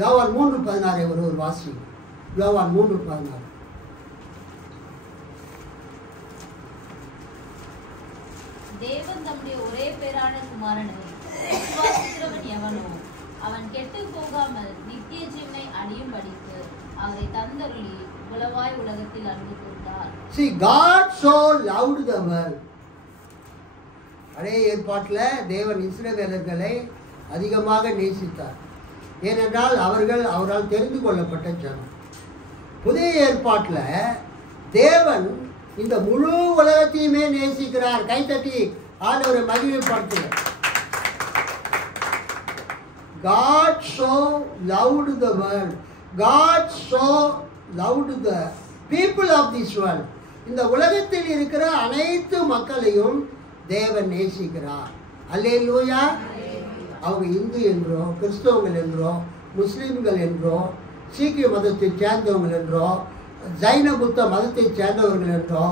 யோவான் 3:16 ஒரு வாசி. யோவான் 3:16. தேவன் தம்முடைய ஒரே பேரான குமாரனை விசுவாசிக்கிறவன் எவனோ அவன் கெட்டு போகாமல் நித்திய ஜீவனை அடையும்படிக்கு அவரை தந்தருளி உலவாய் உலகத்தில் அன்பு கூர்ந்தார். See, God so loved the world. பழைய ஏற்பாட்டில் தேவன் இஸ்ரவேலர்களை அதிகமாக நேசித்தார். ஏனென்றால் அவர்கள் அவரால் தெரிந்து கொள்ளப்பட்ட ஜனம். புதிய ஏற்பாட்டில் தேவன் இந்த முழு உலகத்தையுமே நேசிக்கிறார். கைத்தட்டி ஆண்டவரை மகிமைப்படுத்துகிறார். God so loved the world. God so loved the people of this world. இந்த உலகத்தில் இருக்கிற அனைத்து மக்களையும் தேவன் நேசிக்கிறார். அல்லேலூயா. அவங்க இந்து என்றோ, கிறிஸ்தவங்கள் என்றோ, முஸ்லீம்கள் என்றோ, சீக்கிய மதத்தை சேர்ந்தவங்கள் என்றோ, ஜைன புத்த மதத்தை சேர்ந்தவர்கள் என்றோ,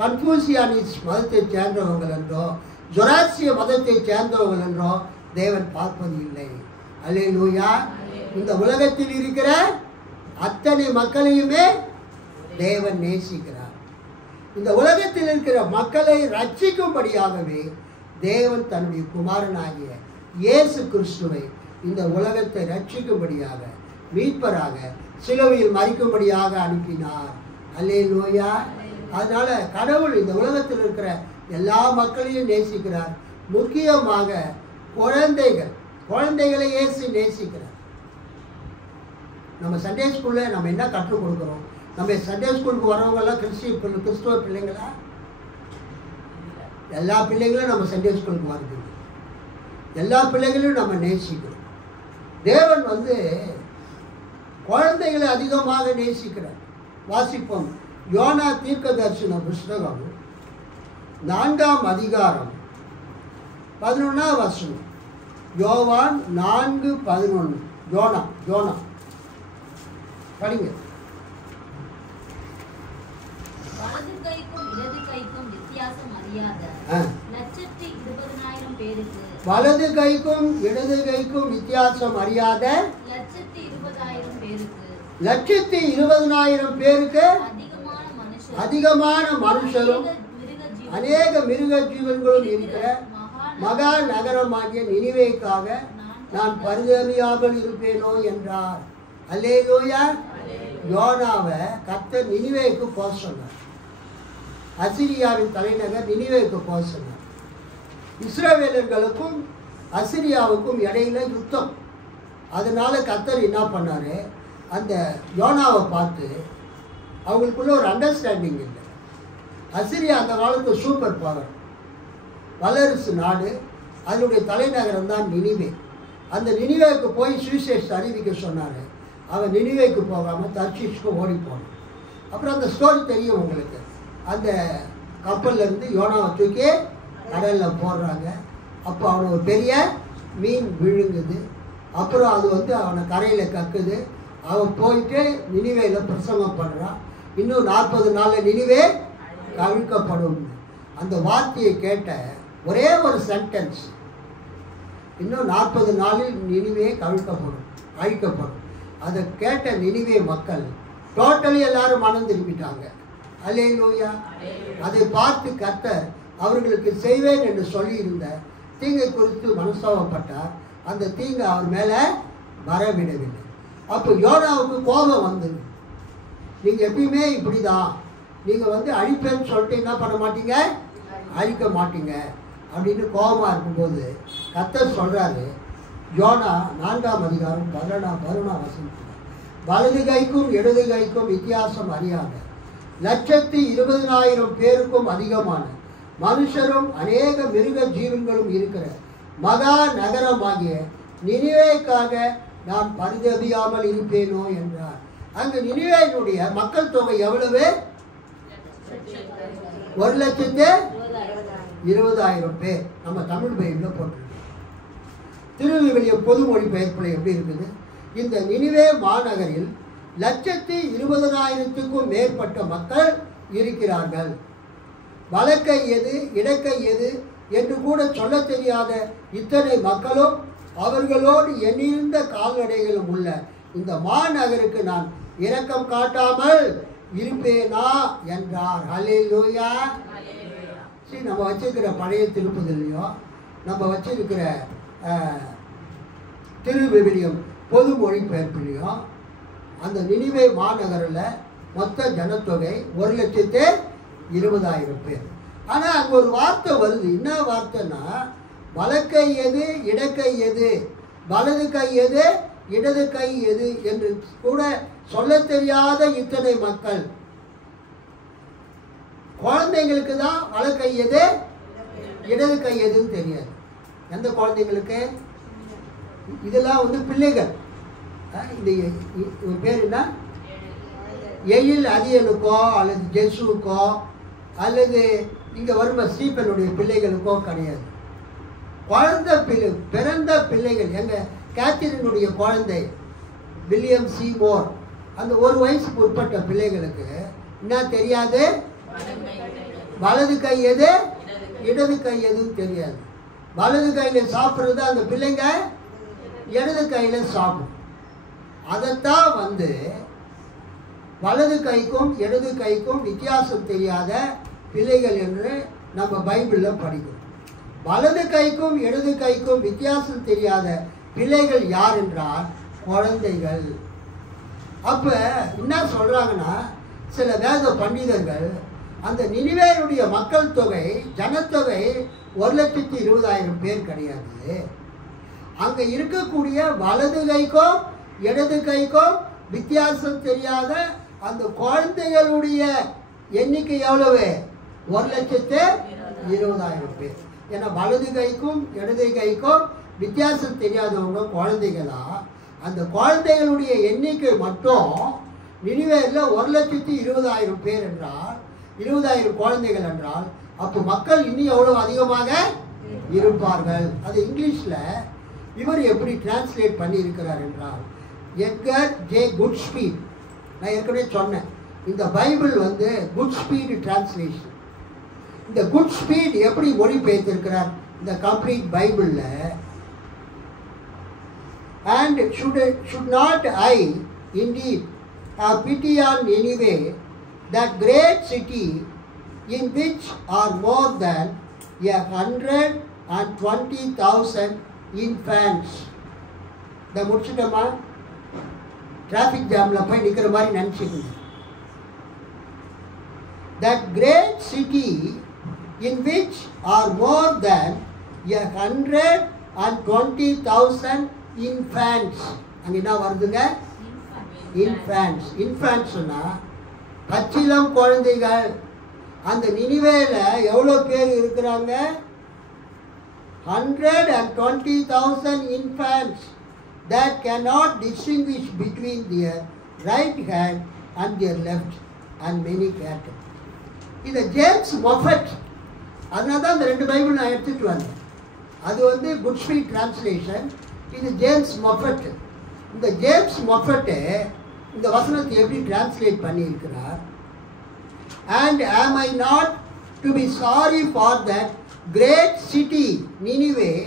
கன்ஃபூசியானிஸ் மதத்தை சேர்ந்தவர்கள் என்றோ, ஜொராசிய மதத்தை சேர்ந்தவர்கள் என்றோ தேவன் பார்ப்பது இல்லை. அல்லேலூயா. இந்த உலகத்தில் இருக்கிற அத்தனை மக்களையுமே தேவன் நேசிக்கிறார். இந்த உலகத்தில் இருக்கிற மக்களை ரட்சிக்கும்படியாகவே தேவன் தன்னுடைய குமாரனாகிய இயேசு கிறிஸ்துவை இந்த உலகத்தை ரட்சிக்கும்படியாக, மீட்பராக, சிலுவையில் மரிக்கும்படியாக அனுப்பினார். அல்லேலூயா. அதனால கடவுள் இந்த உலகத்தில் இருக்கிற எல்லா மக்களையும் நேசிக்கிறார். முக்கியமாக குழந்தைகளை இயேசு நேசிக்கிறார். நம்ம சண்டே ஸ்கூலில் நம்ம என்ன கற்றுக் கொடுக்குறோம்? நம்ம சண்டே ஸ்கூலுக்கு வரவங்கெல்லாம் கிறிஸ்துவ பிள்ளைங்களா? எல்லா பிள்ளைங்களும் நம்ம சண்டே ஸ்கூலுக்கு வருது. எல்லா பிள்ளைகளையும் நம்ம நேசிக்கிறோம். தேவன் குழந்தைகளை அதிகமாக நேசிக்கிறார். வாசிப்போம். யோனா தீர்க்கதரிசன புஸ்தகம் 4ஆம் அதிகாரம் 11ஆம் வசனம். யோவான் 4:11. யோனா படிங்க. வலது கைக்கும் இடது கைக்கும் வித்தியாசம் அறியாத 1,20,000 பேருக்கு, வலது கைக்கும் இடது கைக்கும் வித்தியாசம் அறியாத 1,20,000 பேருக்கு, 1,20,000 பேருக்கு அதிகமான மனுஷரும் அநேக மிருக ஜீவன்களும் இருக்கிற மகா நகரமாகிய நினிவேக்காக நான் பரிதபியாமல் இருப்பேனோ என்றார். அல்லேலூயா. யோனாவை கர்த்தர் நினிவேக்கு போக சொன்னார். அசிரியாவின் தலைநகர் நினிவேக்கு போக சொன்னார். இஸ்ரவேலர்களுக்கும் அசிரியாவுக்கும் இடையில யுத்தம். அதனால கர்த்தர் என்ன பண்ணாரு, அந்த யோனாவை பார்த்து அவங்களுக்குள்ள ஒரு அண்டர்ஸ்டாண்டிங் இல்லை. அசிரியா அந்த காலத்து சூப்பர் பவர், வல்லரசு நாடு. அதனுடைய தலைநகரம் தான் நினிவே. அந்த நினிவேக்கு போய் சுவிசேஷம் அறிவிக்க சொன்னார். அவன் நினிவேக்கு போகாமல் தர்ஷீஷுக்கு ஓடி போனான். அப்புறம் அந்த ஸ்டோரி தெரியும் உங்களுக்கு. அந்த கப்பல்லேருந்து யோனாவை தூக்கி கடலில் போடுறாங்க. அப்போ அவனை ஒரு பெரிய மீன் விழுங்குது. அப்புறம் அது அவனை கரையில் கக்குது. அவன் போயிட்டு நினிவேயில் பிரசங்கம் பண்ணுறான். இன்னும் 40 நாளில் நினிவே கவிழ்க்கப்படும். அந்த வார்த்தையை கேட்ட ஒரே ஒரு சென்டென்ஸ், இன்னும் 40 நாளில் நினிவே கவிழ்க்கப்படும், அழிக்கப்படும். அதை கேட்ட நினிவே மக்கள் டோட்டலி எல்லாரும் மனம் திரும்பிட்டாங்க. அல்லேலூயா. அதை பார்த்து கர்த்தர் அவர்களுக்கு செய்வேன் என்று சொல்லியிருந்த தீங்கை குறித்து மனஸ்தாபப்பட்டார். அந்த தீங்கை அவர் மேலே வரவிடவில்லை. அப்போ யோனாவுக்கு கோபம் வந்தது. நீங்கள் எப்பயுமே இப்படி தான், நீங்கள் அழிப்பேன்னு சொல்லிட்டு என்ன பண்ண மாட்டீங்க, அழிக்க மாட்டீங்க அப்படின்னு கோபமாக இருக்கும்போது கர்த்தர் சொல்கிறாரு. யோனா 4ஆம் அதிகாரம் 11ஆம் வசனம். வலது கைக்கும் இடது கைக்கும் வித்தியாசம் அறியாத 1,20,000 பேருக்கும் அதிகமான மனுஷரும் அநேக மிருக ஜீவன்களும் இருக்கிற மகா நகரமாகிய நினிவேக்காக நான் பரிதபியாமல் இருப்பேனோ என்றார். அங்கு நினிவேயினுடைய மக்கள் தொகை எவ்வளவு? 1,20,000 பேர். நம்ம தமிழ் பைபிளில் போட்டிருக்கோம். திருவிவிலிய பொது மொழிபெயர்ப்பில் எப்படி இருக்குது? இந்த நினிவே மாநகரில் 1,20,000க்கும் மேற்பட்ட மக்கள் இருக்கிறார்கள். வலக்கை எது இடக்கை எது என்று கூட சொல்ல தெரியாத இத்தனை மக்களும் அவர்களோடு எண்ணிருந்த கால்நடைகளும் உள்ள இந்த மாநகருக்கு நான் இரக்கம் காட்டாமல் இருப்பேனா என்றார். ஹல்லேலூயா. சரி, நம்ம வச்சிருக்கிற பழைய திருப்புதலையோ நம்ம வச்சிருக்கிற திருவிவிலியம் பொது மொழிபெயர்ப்பிலையும் அந்த நினிவே மாநகரில் மொத்த ஜனத்தொகை 1,20,000 பேர். ஆனால் அங்கே ஒரு வார்த்தை வருது. என்ன வார்த்தைன்னா, வலக்கை எது இடக்கை எது, வலது கை எது இடது கை எது என்று கூட சொல்ல தெரியாத இத்தனை மக்கள். குழந்தைங்களுக்கு தான் வலக்கை எது இடது கை எதுன்னு தெரியாது. எந்த குழந்தைங்களுக்கு? இதெல்லாம் பிள்ளைகள். இந்த பேர் என்ன? எயில் அதியனுக்கோ அல்லது ஜெசுக்கோ அல்லது இங்கே வரும்ப ஸ்டீபனுடைய பிள்ளைகளுக்கோ கிடையாது. பிறந்த பிள்ளைகள். எங்கள் கேத்தரினுடைய குழந்தை வில்லியம் சீமோர், அந்த 1 வயசுக்கு உட்பட்ட பிள்ளைகளுக்கு என்ன தெரியாது? வலது கை எது இடது கை எதுன்னு தெரியாது. வலது கையில் சாப்பிட்றது அந்த பிள்ளைங்க இடது கையில் சாப்பிடும். அதைத்தான் வலது கைக்கும் இடது கைக்கும் வித்தியாசம் தெரியாத பிள்ளைகள் என்று நம்ம பைபிளில் படிக்கிறோம். வலது கைக்கும் இடது கைக்கும் வித்தியாசம் தெரியாத பிள்ளைகள் யார் என்றால் குழந்தைகள். அப்போ என்ன சொல்கிறாங்கன்னா, சில வேத பண்டிதர்கள் அந்த நினிவேயுடைய மக்கள் தொகை ஜனத்தொகை 1,20,000 பேர் கிடையாது. அங்கே இருக்கக்கூடிய வலது கைக்கும் இடது கைக்கும் வித்தியாசம் தெரியாத அந்த குழந்தைகளுடைய எண்ணிக்கை எவ்வளவு? 1,20,000 பேர். ஏன்னா வலது கைக்கும் இடது கைக்கும் வித்தியாசம் தெரியாதவங்க குழந்தைகளா, அந்த குழந்தைகளுடைய எண்ணிக்கை மட்டும் நினிவேல 1,20,000 பேர் என்றால் 20,000 குழந்தைகள் என்றால் அப்போ மக்கள் இன்னும் எவ்வளவு அதிகமாக இருப்பார்கள். அது இங்கிலீஷ்ல இவர் எப்படி டிரான்ஸ்லேட் பண்ணி இருக்கிறார் என்றால் எட்கர் ஜே குட்ஸ்பீட். நான் ஏற்கனவே சொன்னேன் இந்த பைபிள் வந்து குட்ஸ்பீட் டிரான்ஸ்லேஷன். இந்த குட்ஸ்பீட் எப்படி மொழிபெயர்த்திருக்கிறார் இந்த கம்ப்ளீட் பைபிள்ல. And should not I indeed have pity on Nineveh, that great city in which are more than 120,000 infants. இந்த முடிச்சுட்டோமா? டிராஃபிக் ஜாம்ல போய் நிற்கிற மாதிரி நினச்சிக்கணும். That great city in which are more than 120,000 infants. அங்க என்ன வருதுங்க? இன்ஃபேன்ட்ஸ். இன்ஃபேன்ட்ஸ்னா பச்சிளம் குழந்தைகள். அந்த நினிவேல எவ்வளோ பேர் இருக்கிறாங்க? 120,000 infants that cannot distinguish between their right hand and their left, and many cattle. இது ஜேம்ஸ் மொஃபட். அதனால தான் இந்த 2 பைபிள் நான் எடுத்துட்டு வந்தேன். அது வந்து குட்ஸ்பீட் டிரான்ஸ்லேஷன், இது ஜேம்ஸ் மொஃபட். இந்த ஜேம்ஸ் மொஃபட்டு இந்த வசனத்தை எப்படி டிரான்ஸ்லேட் பண்ணியிருக்கிறார்? And am I not to be sorry for that great city Nineveh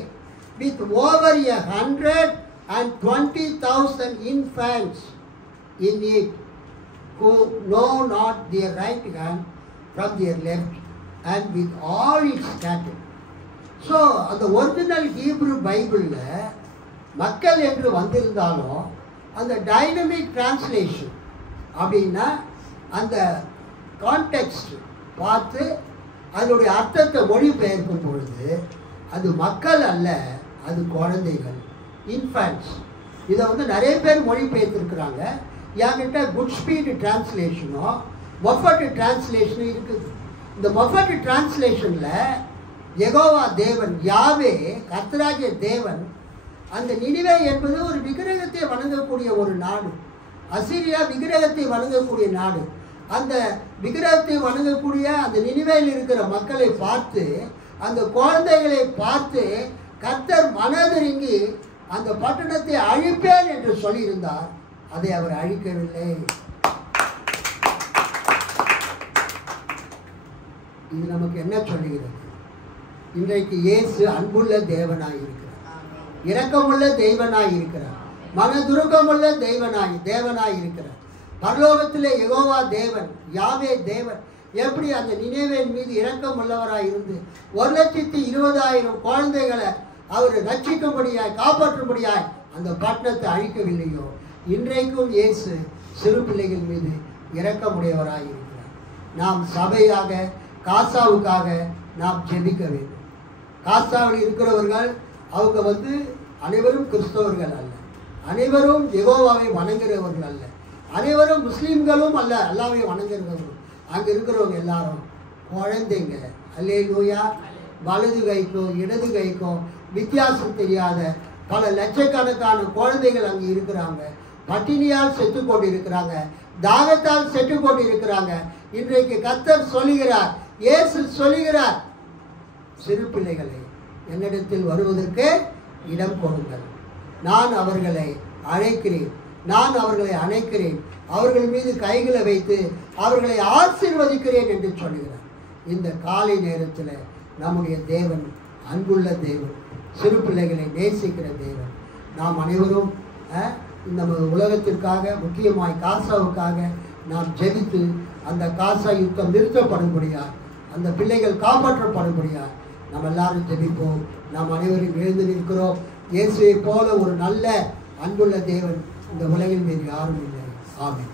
with over 120,000 infants in it who know not their right hand from their left, and with all its cattle. So அந்த original Hebrew பைபிளில் மக்கள் என்று வந்திருந்தாலும் அந்த dynamic translation அப்படின்னா அந்த context பார்த்து அதனுடைய அர்த்தத்தை மொழிபெயர்க்கும் பொழுது அது மக்கள் அல்ல, அது குழந்தைகள், இன்ஃபேன்ட்ஸ். இதை வந்து நிறைய பேர் மொழிபெயர்த்திருக்கிறாங்க. என்கிட்ட குட்ஸ்பீட் டிரான்ஸ்லேஷனும் மொஃபட் டிரான்ஸ்லேஷனும் இருக்குது. இந்த மொஃபட் டிரான்ஸ்லேஷனில் யெகோவா தேவன், யாவே கர்த்தராகிய தேவன், அந்த நினிவே என்பது ஒரு விக்கிரகத்தை வணங்கக்கூடிய ஒரு நாடு. அசிரியா விக்கிரகத்தை வணங்கக்கூடிய நாடு. அந்த விக்கிரகத்தை வணங்கக்கூடிய அந்த நினிவேயில் இருக்கிற மக்களை பார்த்து, அந்த குழந்தைகளை பார்த்து கர்த்தர் மனதிறங்கி அந்த பட்டணத்தை அழிப்பேன் என்று சொல்லியிருந்தார். அதை அவர் அழிக்கவில்லை. இது நமக்கு என்ன சொல்லுகிறது? இன்றைக்கு இயேசு அன்புள்ள தேவனாய் இருக்கிறார், இரக்கமுள்ள தெய்வனாய் இருக்கிறார், மனதுருக்கமுள்ள தேவனாய் இருக்கிறார். பரலோகத்திலே யெகோவா தேவன், யாவே தேவன் எப்படி அந்த நினிவேவின் மீது இரக்கம் உள்ளவராய் இருந்து 1,20,000 குழந்தைகளை அவர் ரட்சிக்கும்படியாய் காப்பாற்றும்படியாய் அந்த பட்டணத்தை அழிக்கவில்லையோ, இன்றைக்கும் இயேசு சிறு பிள்ளைகள் மீது இரக்கமுடையவராய் இருக்கிறார். நாம் சபையாக காசாவுக்காக நாம் ஜெபிக்க வேண்டும். காசாவில் இருக்கிறவர்கள் அவங்க வந்து அனைவரும் கிறிஸ்தவர்கள் அல்ல, அனைவரும் யெகோவாவை வணங்குகிறவர்கள் அல்ல, அனைவரும் முஸ்லீம்களும் அல்ல, அல்லாவை வணங்குகிறவர்களும். அங்கே இருக்கிறவங்க எல்லாரும் குழந்தைங்க. அல்லேலூயா. வலது கைக்கும் இடது கைக்கும் வித்தியாசம் தெரியாத பல லட்சக்கணக்கான குழந்தைகள் அங்கே இருக்கிறாங்க. பட்டினியால் செத்து கொண்டு இருக்கிறாங்க, தாகத்தால் செத்து கொண்டு இருக்கிறாங்க. இன்றைக்கு கர்த்தர் சொல்லுகிறார், இயேசு சொல்லுகிறார், சிறு பிள்ளைகளை என்னிடத்தில் வருவதற்கு இடம் கொடுங்கள், நான் அவர்களை அழைக்கிறேன், நான் அவர்களை அணைக்கிறேன், அவர்கள் மீது கைகளை வைத்து அவர்களை ஆசீர்வதிக்கிறேன் என்று சொல்லுகிறார். இந்த காலை நேரத்தில் நம்முடைய தேவன் அன்புள்ள தேவன், சிறு பிள்ளைகளை நேசிக்கிற தேவன். நாம் அனைவரும் நம்ம உலகத்திற்காக, முக்கியமாய் காசாவுக்காக நாம் ஜெபித்து அந்த காசா யுத்தம் நிறுத்தப்படும்படியா, அந்த பிள்ளைகள் காப்பாற்றப்படும்படியா நாம் எல்லாரும் ஜெபிப்போம். நாம் அனைவரும் எழுந்து நிற்கிறோம். இயேசுவை போல ஒரு நல்ல அன்புள்ள தேவன் இந்த உலகில் வேறு யாரும் இல்லை. ஆமென்.